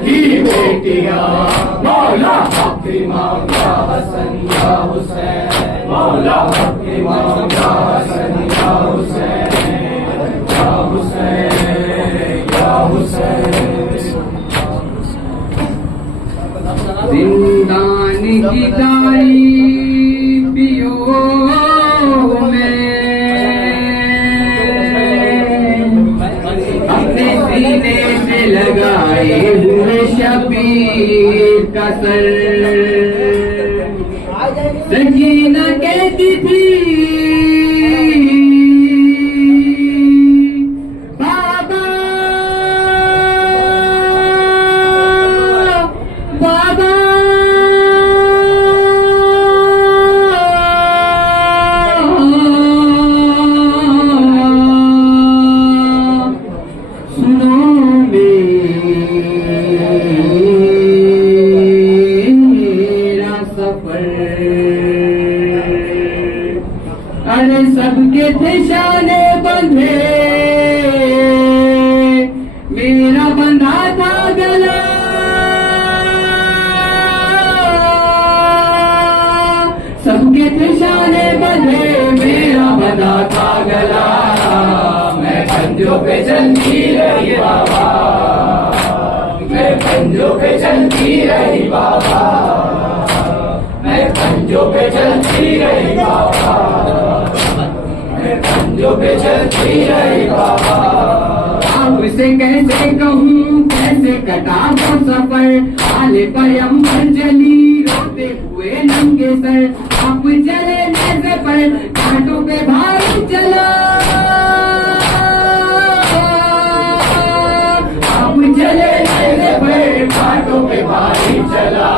की बेटियां मौला इमाम या हसन या हुसैन मौला इमाम या हसन या हुसैन या हुसैन या हुसैन जिंदान की तारीफियों में अपने सीने से लगाए हुए शबीर का सर सकीना कहती थी बाबा बाबा सुनो मेरा सफर अरे सबके थे शाने बंधे मेरा बंधा था गला सबके थे शाने बंधे मेरा बंधा था गला मैं पंजों पे चलती रही बाबा मैं पंजों पे चलती रही बाबा मैं पंजों पे चलती रही बाबा मैं पंजों पे चलती रही बाबा आपसे कैसे कहूँ कैसे कटा वो सफर आले पैगंबर चली रोते हुए नंगे सर आप चले नजर पर घाटों पे भारी चला आप चले नजर पर घाटों पे भारी चला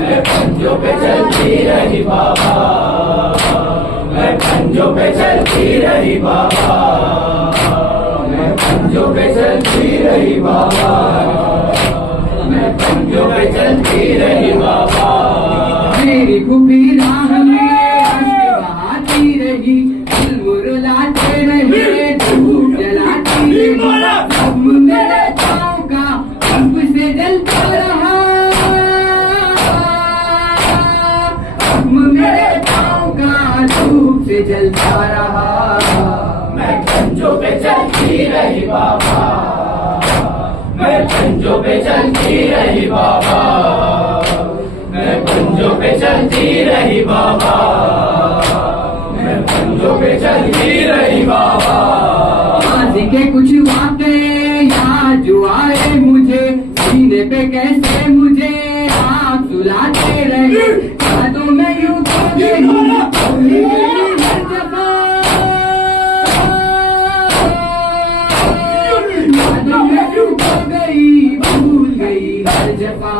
मैं पंजों पे चलती रही बाबा मैं पंजों पे चलती रही बाबा मैं पंजों पे चलती रही बाबा मैं पंजों पे चलती रही बाबा मेरी खुफी राह में अश्क बहाती रही दिल मुरलाते रहे धूप जलाती रही अब मेरे पाँव का अब से जलता रहा अब मेरे पाँव का धूप से जलता रहा मैं पंजों पे चलती रही बाबा मैं पंजों पे चलती रही बाबा, मैं पंजों पे चलती रही बाबा, मैं पंजों पे चलती रही बाबा। माजी के कुछ वाक़े याद जो आए मुझे, सीने पे कैसे मुझे आप सुलाते रहे, यादों में यूं खो गई, भूल गई हर जगह, यादों में यूं खो गई, भूल गई हर जगह।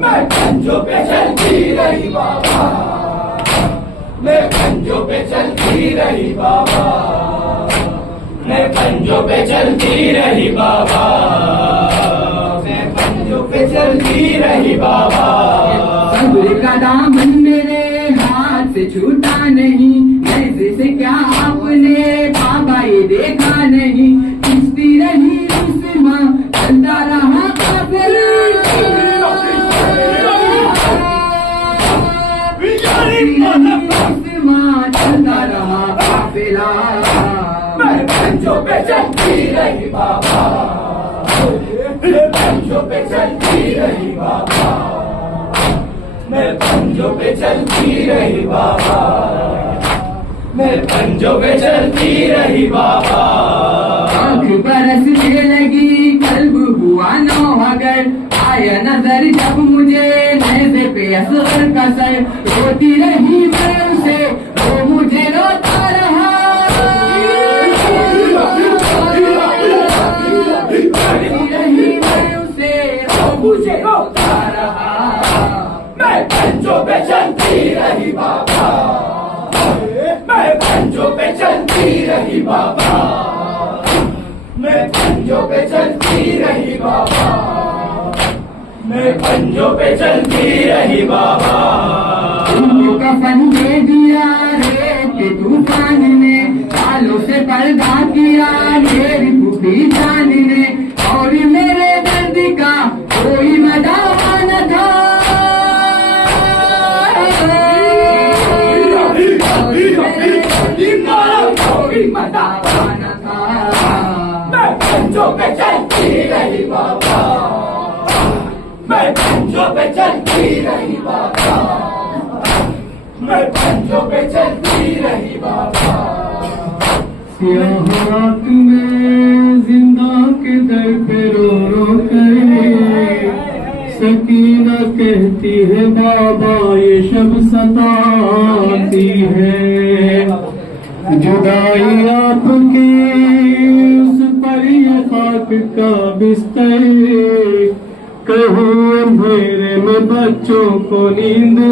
मैं पंजों पे चलती रही बाबा, मैं पंजों पे चलती रही बाबा, मैं पंजों पे चलती रही बाबा, मैं पंजों पे चलती रही बाबा। सब्र का दामन मेरे हाथ से छूटा नहीं, ऐसे क्या आपने बाबा ये देखा नहीं, किश्ती रही रुस्मा चलता रहा काफिला, चलता रहा काफिला। मैं पंजों पे चलती रही बाबा, मैं पंजों पे चलती रही बाबा, मैं पंजों पे चलती रही बाबा, मैं पंजों पे चलती रही बाबा। आँख बरसने लगी कल्ब हुआ नौ अगर, आया नजर जब मुझे नैज़े पे असगर का सर, रोती रही मैं उसे वो मुझे रोता रहा, रोती रही मैं उसे वो मुझे रोता रहा। मैं पंजों पे चलती रही बाबा, मैं पंजों पे चलती रही बाबा, मैं पंजों पे चलती रही बाबा, मैं पंजों पे चलती रही बाबा। कफन दे दिया रेत के तूफान ने, सालों से पर्दा किया मेरी फूफी जान ने, और मेरे दर्द का कोई मदावा न था, कोई मदावा न था। मैं पंजों पे चलती रही बाबा, मैं पंजों पे चलती रही बाबा, मैं पंजों पे चलती रही बाबा। सियाहत में जिंदा के दर पे रो रो कर सकीना कहती है बाबा ये शब सताती है, जुदाई आपकी उस पर ये खाक का बिस्तर, कहूँ अंधेरे में बच्चों को नींद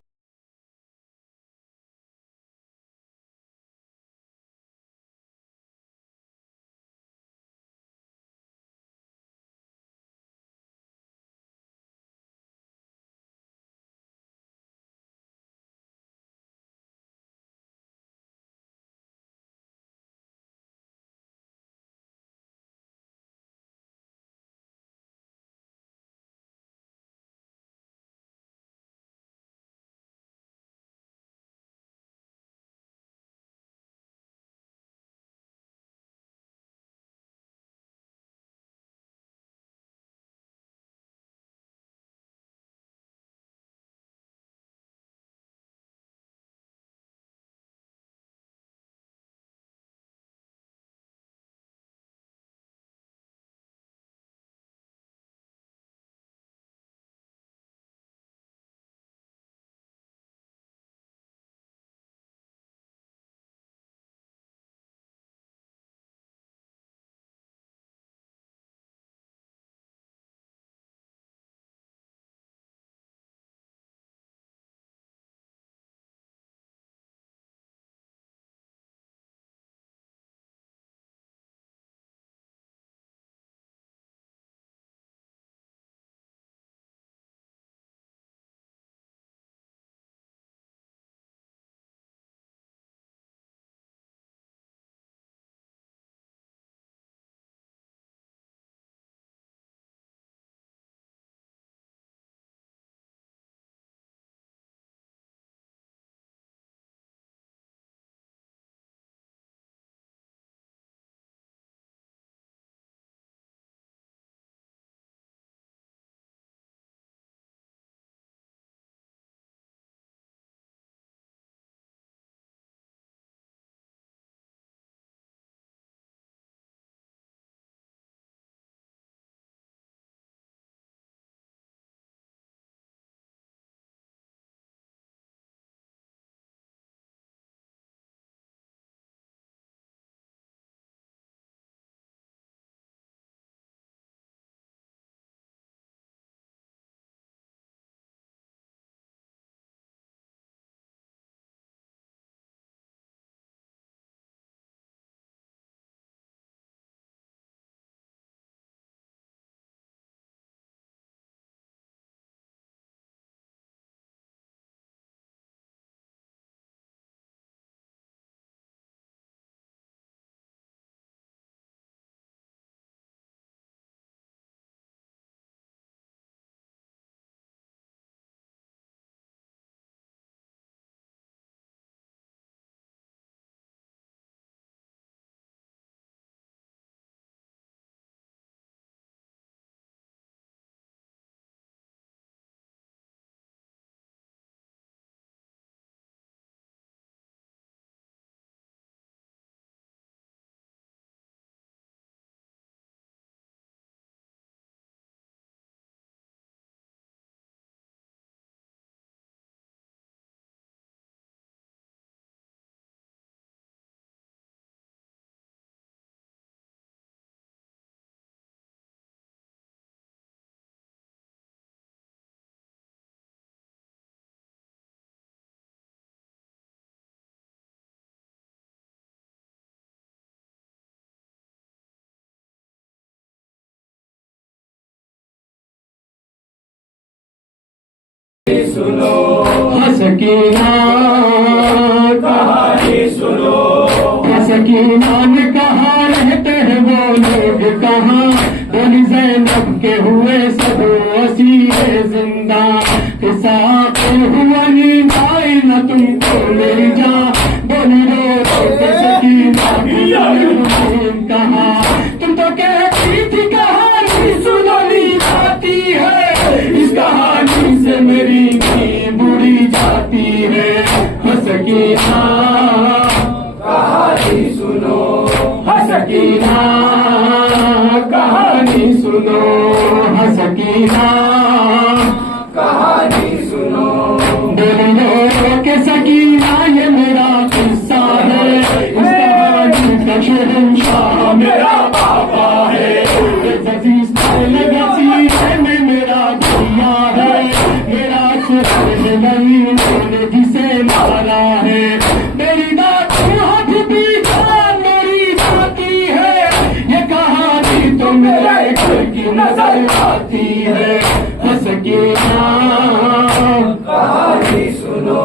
सुनो सकीना कहानी सुनो सकीना ने कहा रहते हैं वो लोग कहाँ बोली ज़ैनब के हुए सब वसीले जिंदा किसा हुआ नींद आई न तुमको मेरी जान बोली रो के सकीना कहा तुम तो कहती थी कहानी सुनानी जाती है इस कहानी से मेरी नींद बुरी जाती है सकीना कहानी सुनो सकीना कहानी सुनो सकीना कहानी सुनो बोलो के सकीना ये मेरा किस्सा है इस कहानी का शहंशाह मेरा पापा है अजीज लगा सीने में मेरा भैया है मेरा सुर नवी ने जिसे मारा है मेरी दादी हाथ भी मेरी जाती है ये कहानी तो मेरे घर की नजर आती है सकीना कहानी सुनो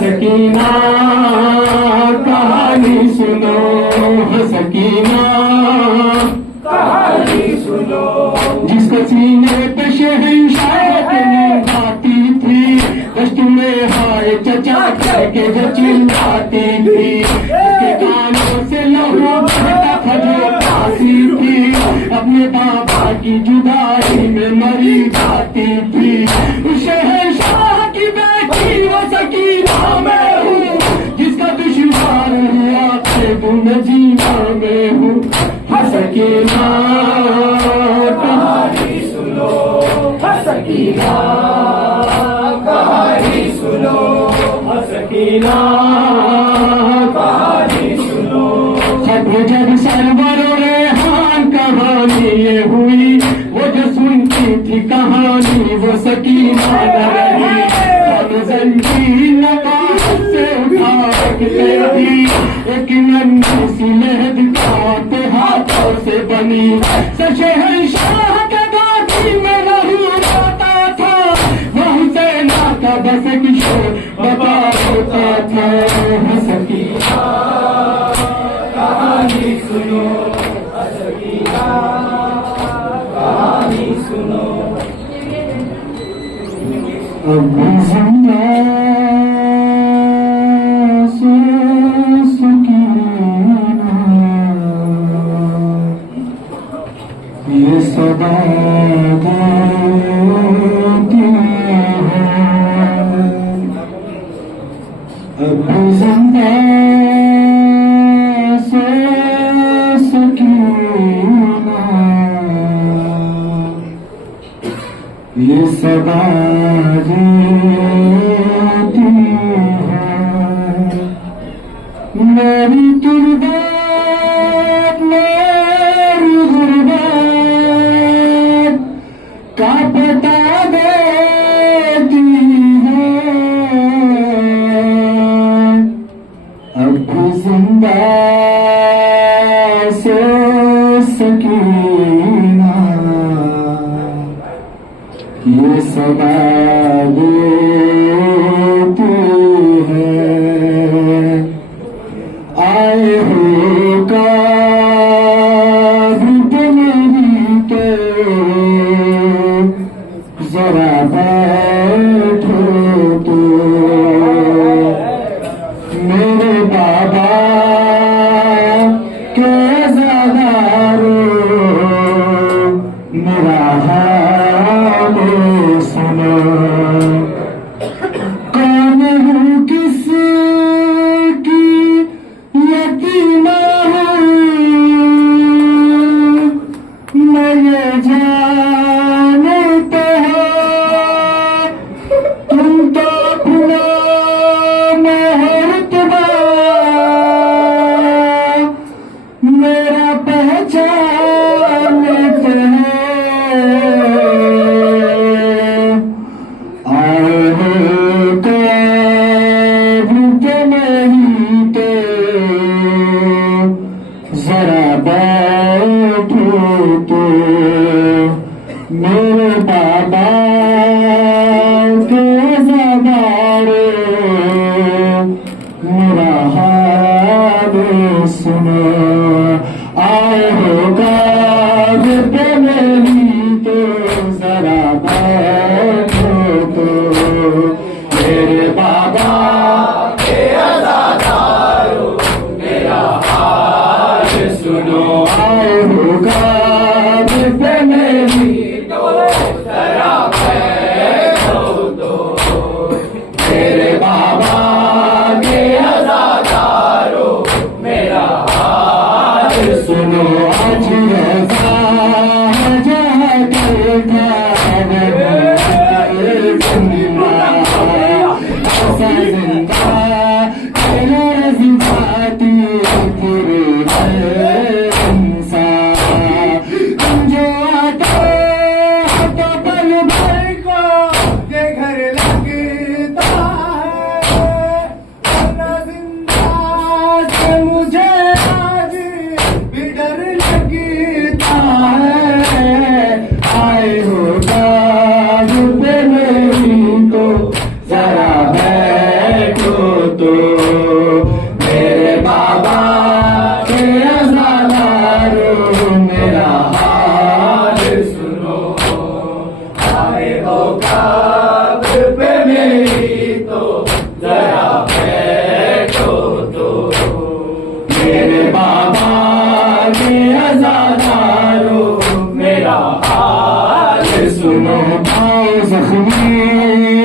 सकीना कहानी सुनो सकीना कहानी सुनो जिसको सीने पे शहंशाह की नींद आती थी कष्ट में हाय चचा करके जो चिल्लाती थी उसके कानों से लहू बहता था जो प्यासी थी अपने बाबा की जुदाई में मरी जाती थी उस शहंशाह की बेटी वो सकीना मैं हूँ जिसका दुश्मन हुआ गुण जीना में हूँ सकीना कहानी सुनो सकीना कहानी सुनो सकीना कहानी सुनो खबर जब सरवरों रेहान कहानी ये हुई वो जो सुनती थी कहानी वो सकीना न रही हम जंजीर नवाज से उठा के रही एक नन्ही सी मेहद कांटे हाथों से बनी शहंशाह के गाड़ी में रहू जाता था वह सेना का बस किशोर बता होता था सकीना कहानी सुनो सकीना कहानी सुनो अब जिंदा से सकीना ये सदा देती है अब जिंदा से सकीना ये सदा देती है मेरी तुरबात मेरी गुरबात का पता देती है अब जिंदा से सकीना ये सदा देती है आए हो काबिल मेरी तो जरा बैठो तो मेरे बाबा के ज़्यादा रो मेरा हाल सुनो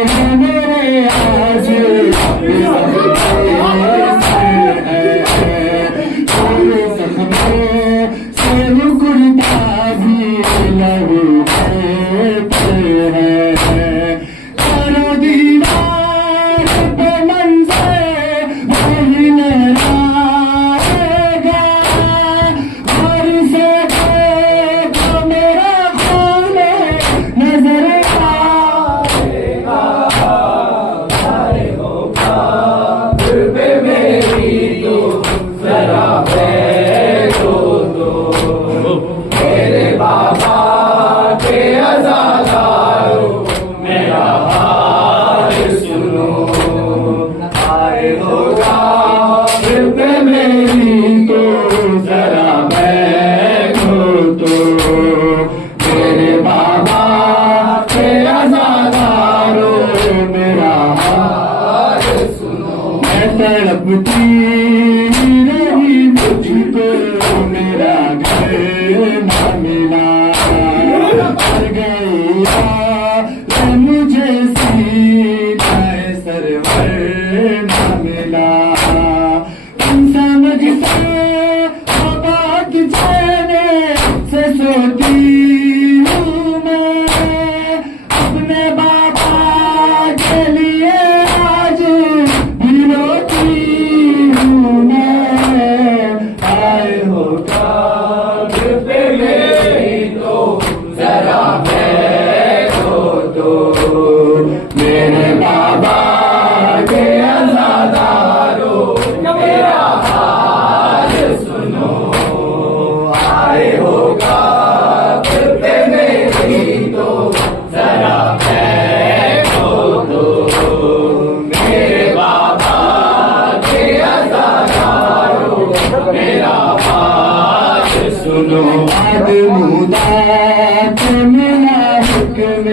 हैं मेरे आज से मुकुरता भी लगते हैं करो दीवार पे मंजर वही लहराएगा और से देखो मेरा खून नजर आएगा दिल पे मेरी तो जरा बैठो तो मेरे बाबा के अज़ादारो मेरा हाल सुनो आए होगा दिल पे मेरी तो जरा बैठो तो मेरे बाबा के अज़ादारो मेरा हाल सुनो मैं तड़पती रही मुझको मेरा घर न मिला मर गया मुझे सीधाए सरवर न मिला तुम समझते हो बात जाने से सोती हूँ मैं अपने बाबा के लिए आज भी रोती हूँ मैं आए होगा दिल पे मेरी तो जरा बैठो तो मेरे बाबा के अज़ादारो मेरा हाल सुनो आए होगा दिल पे मेरी तो जरा बैठो तो मेरे बाबा के अज़ादारो मेरा हाल सुनो मुदा मिला हुक्म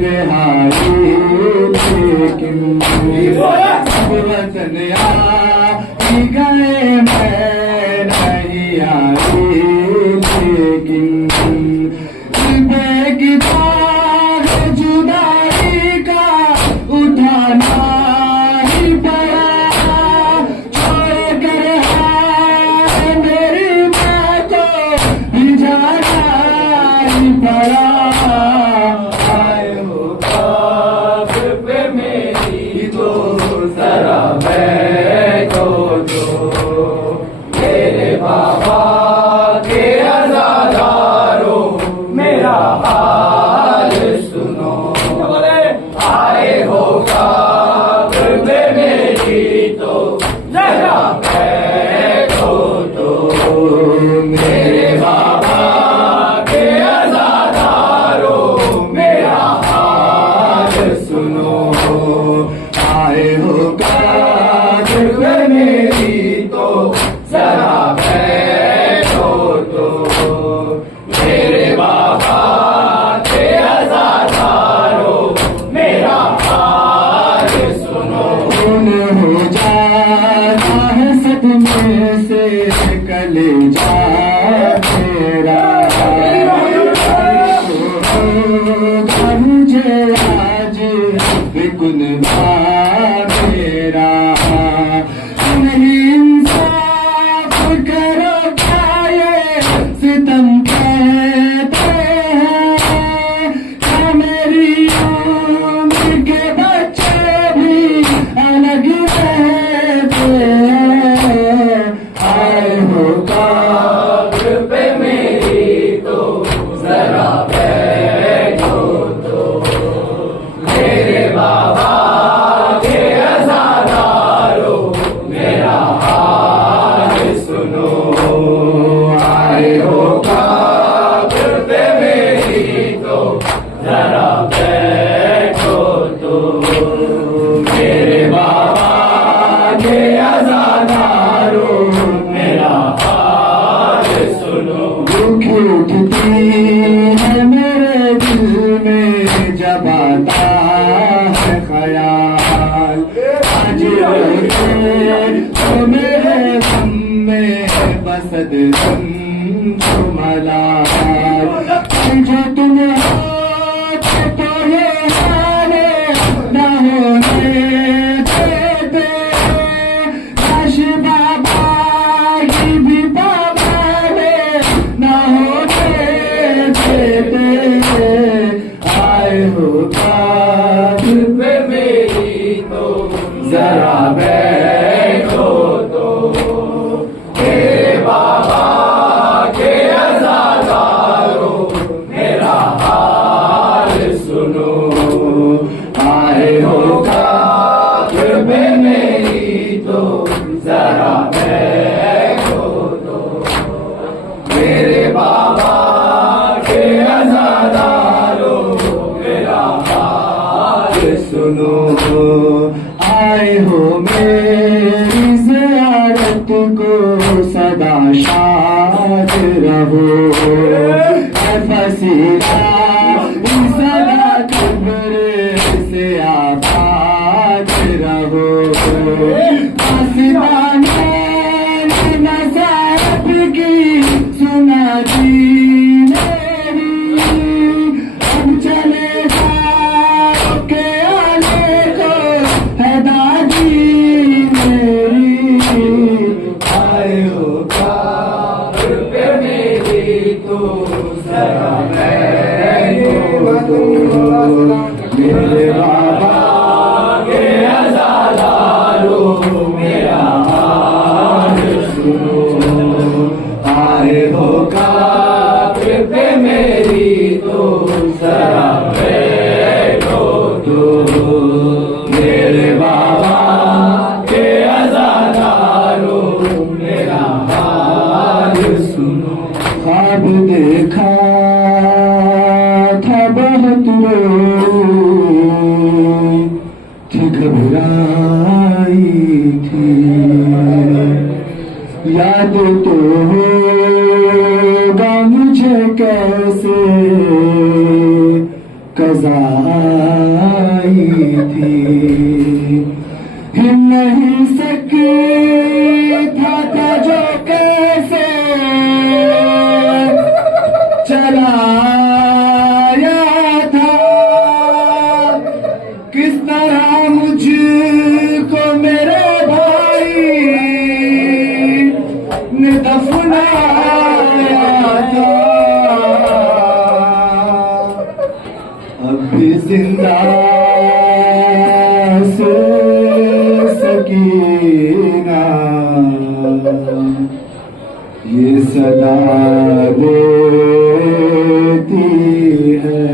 रिहाई लेकिन अब वतन आई गए मैं नहीं आई लेकिन बेगितार जुदाई का उठाना ही पड़ा छोड़ कर है मेरी माँ को भी जाना ही पड़ा आए होगा दिल पे मेरी तो जरा बैठो तो मेरे बाबा के अज़ादारो मेरा हाल सुनो आए होगा दिल पे मेरी तो जरा बैठो तो मेरे बाबा के अज़ादारो मेरा हाल सुनो आए होगा दिल पे मेरी तो जरा बैठो तो मेरे बाबा के अज़ादारो मेरा हाल सुनो खून हो जाता है सदमे से कलेजा तेरा होगा मुझे आज बिकुनवा मेरा नहीं इंसाफ करो क्या ये सितम कहते हैं क्या मेरी उम्र के बच्चे भी अलग रहते हैं आए होगा दिल पे मेरी तो जरा बैठो तो मेरे बाबा के अज़ादारो मेरा हाल सुनो आए होगा दिल पे मेरी तो जरा बैठो तो मेरे बाबा के अज़ादारो मेरा हाल सुनो दुख उठती है मेरे दिल में जब आता है ख्याल आज रोते तो मेरे गम में बसद समझो मलाल जो तुम हाथ तो ये हारे जरा बैठो तो मेरे बाबा के अज़ादारो मेरा हाल सुनो। आए हो काफ़िर पे मेरी तो जरा बैठो तो मेरे बाबा के अज़ादारो मेरा हाल सुनो। आए हो मेरी ज़ियारत को सदा शाद रहो। फसीला सदा कब्र से आबाद रहो। आसमाने नज़ारत की सुना दी मेरी। अब चले जाओ के आने को है दादी मेरी। आए हो काफ़िर पे मेरी तो जरा बैठो तो मेरे बाबा के अज़ादारो मेरा हाल सुनो। आए हो काफ़िर पे मेरी तो जरा बैठो तो मेरे बाबा के अज़ादारो मेरा हाल सुनो। ख्वाब देखा था बहुत रोई थी घबराई थी। याद तो होगा मुझे कैसे कज़ा आई थी। हिल नहीं सकता था जो कैसे चलाया था। किस तरह मुझको मेरे भाई ने दफनाया था। अब भी जिंदा से सकीना ये सदा देती है।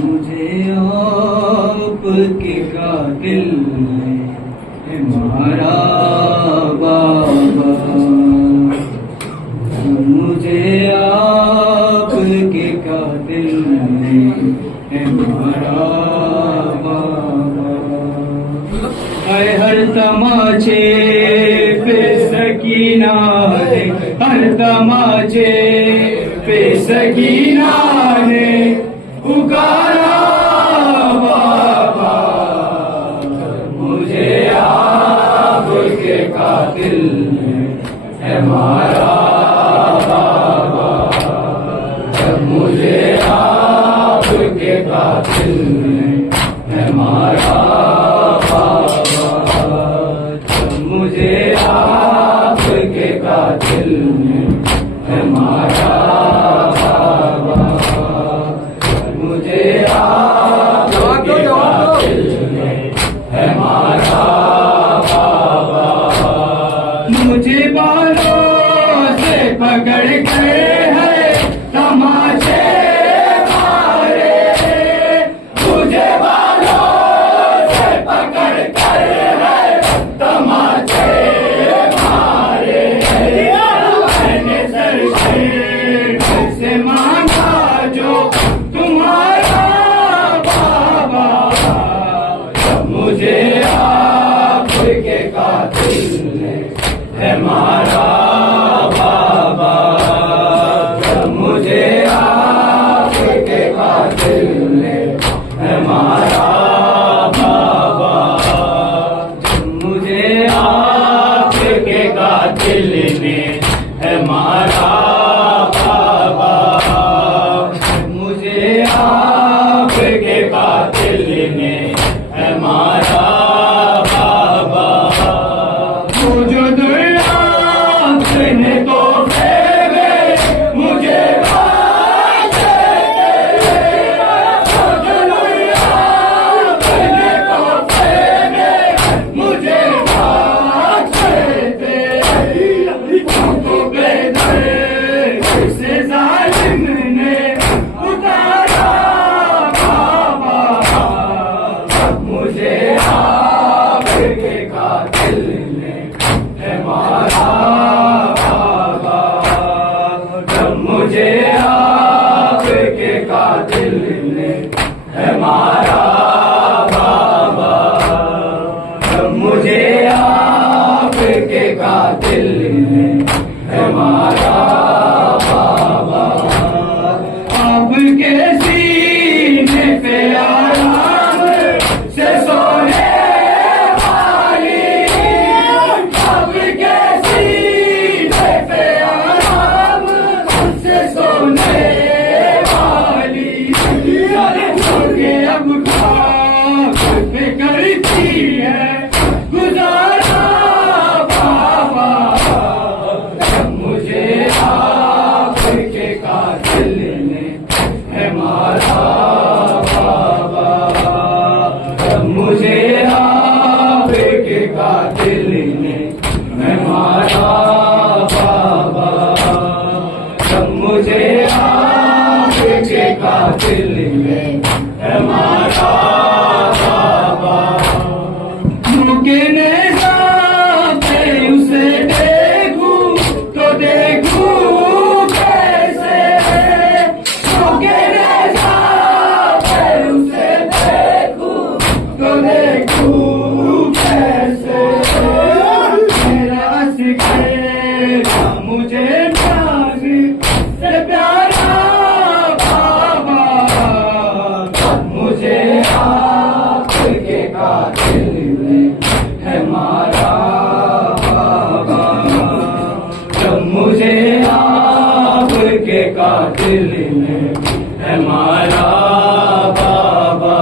मुझे आपके कातिल ने मारा बाबा। मुझे आपके कातिल ने मारा बाबा। हर तमाचे पे सकीना ने, हर तमाचे पे सकीना ने पुकारा बाबा। मुझे आपके कातिल है मारा बाबा। मुझे आपके कातिल है मारा बाबा। मुझे आपके कातिल है मारा बाबा। मुझे आपके कातिल है मारा बाबा। मुझे बालों से पकड़ कर है तमाचे मारे। मुझे बालों से पकड़ कर है तमाचे मारे। मैंने सर से मांगा जो तुम्हारा बाबा। मुझे आपके कातिल है मारा बाबा। मुझे आपके कातिल है मारा बाबा। मुझे आपके कातिल ने है मारा बाबा। मुझे आपके कातिल ने है मारा बाबा। के कातिल ने है मारा बाबा, जब मुझे आपके कातिल ने है मारा बाबा, जब मुझे आपके कातिल ने है मारा बाबा, आपके सीने पे आराम से सोने वाली, आपके सीने पे आराम से सोने वाली, छोड़े अब खाक पे करती है गुजारा बाबा, जब मुझे आपके कातिल ने है मारा बाबा, जब मुझे आपके कातिल ने है मारा बाबा, जब मुझे आपके कातिल ने है मारा बाबा, मुके ने उसे देखूं तो देखूं कैसे, मुके ने उसे देखूं तो देखूं कैसे, मेरा सिखेगा मुझे प्यार से प्यारा बाबा, मुझे आपके कातिल ने है मारा बाबा, जब मुझे आपके कातिल ने है मारा बाबा,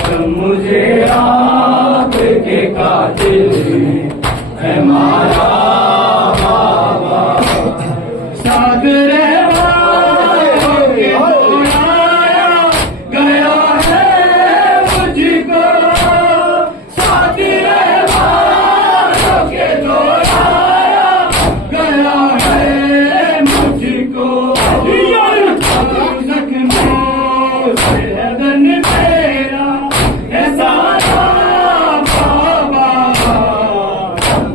जब मुझे आपके कातिल ने है मारा बाबा, साथ गया है मुझको, साथ के दोहराया गया है मुझको, जख्मों से बदन मेरा है सारा बाबा,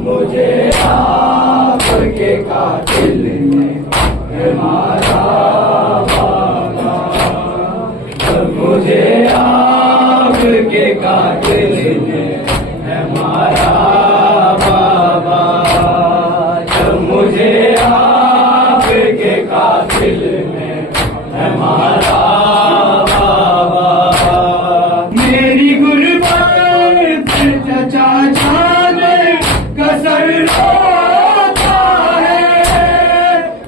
मुझे आपके कातिल ने है मारा बाबा, जब मुझे आपके कातिल ने है मारा बाबा, जब मुझे आपके कातिल ने है मारा बाबा, मेरी गुर्बत चचा जाने कसर होता है,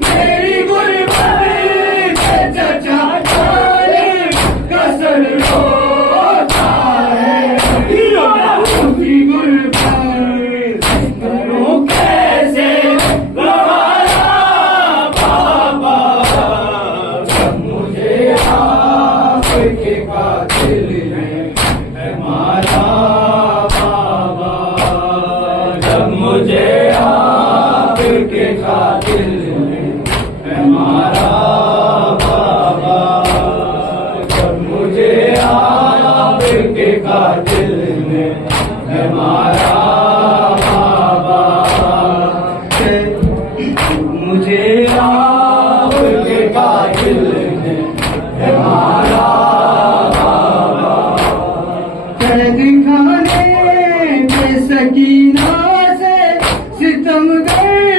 मेरी गुर्बत चचा जाने कसर होता है, उनकी गुर्बत करूं कैसे गवारा बाबा, जब मुझे आपके कातिल ने है मारा बाबा, जब मुझे आपके कातिल ने है मारा बाबा, जब मुझे आपके कातिल ने है मारा बाबा, मुझे आपके कातिल ने है मारा बाबा, कैद खाने पे सकीना से सितमगर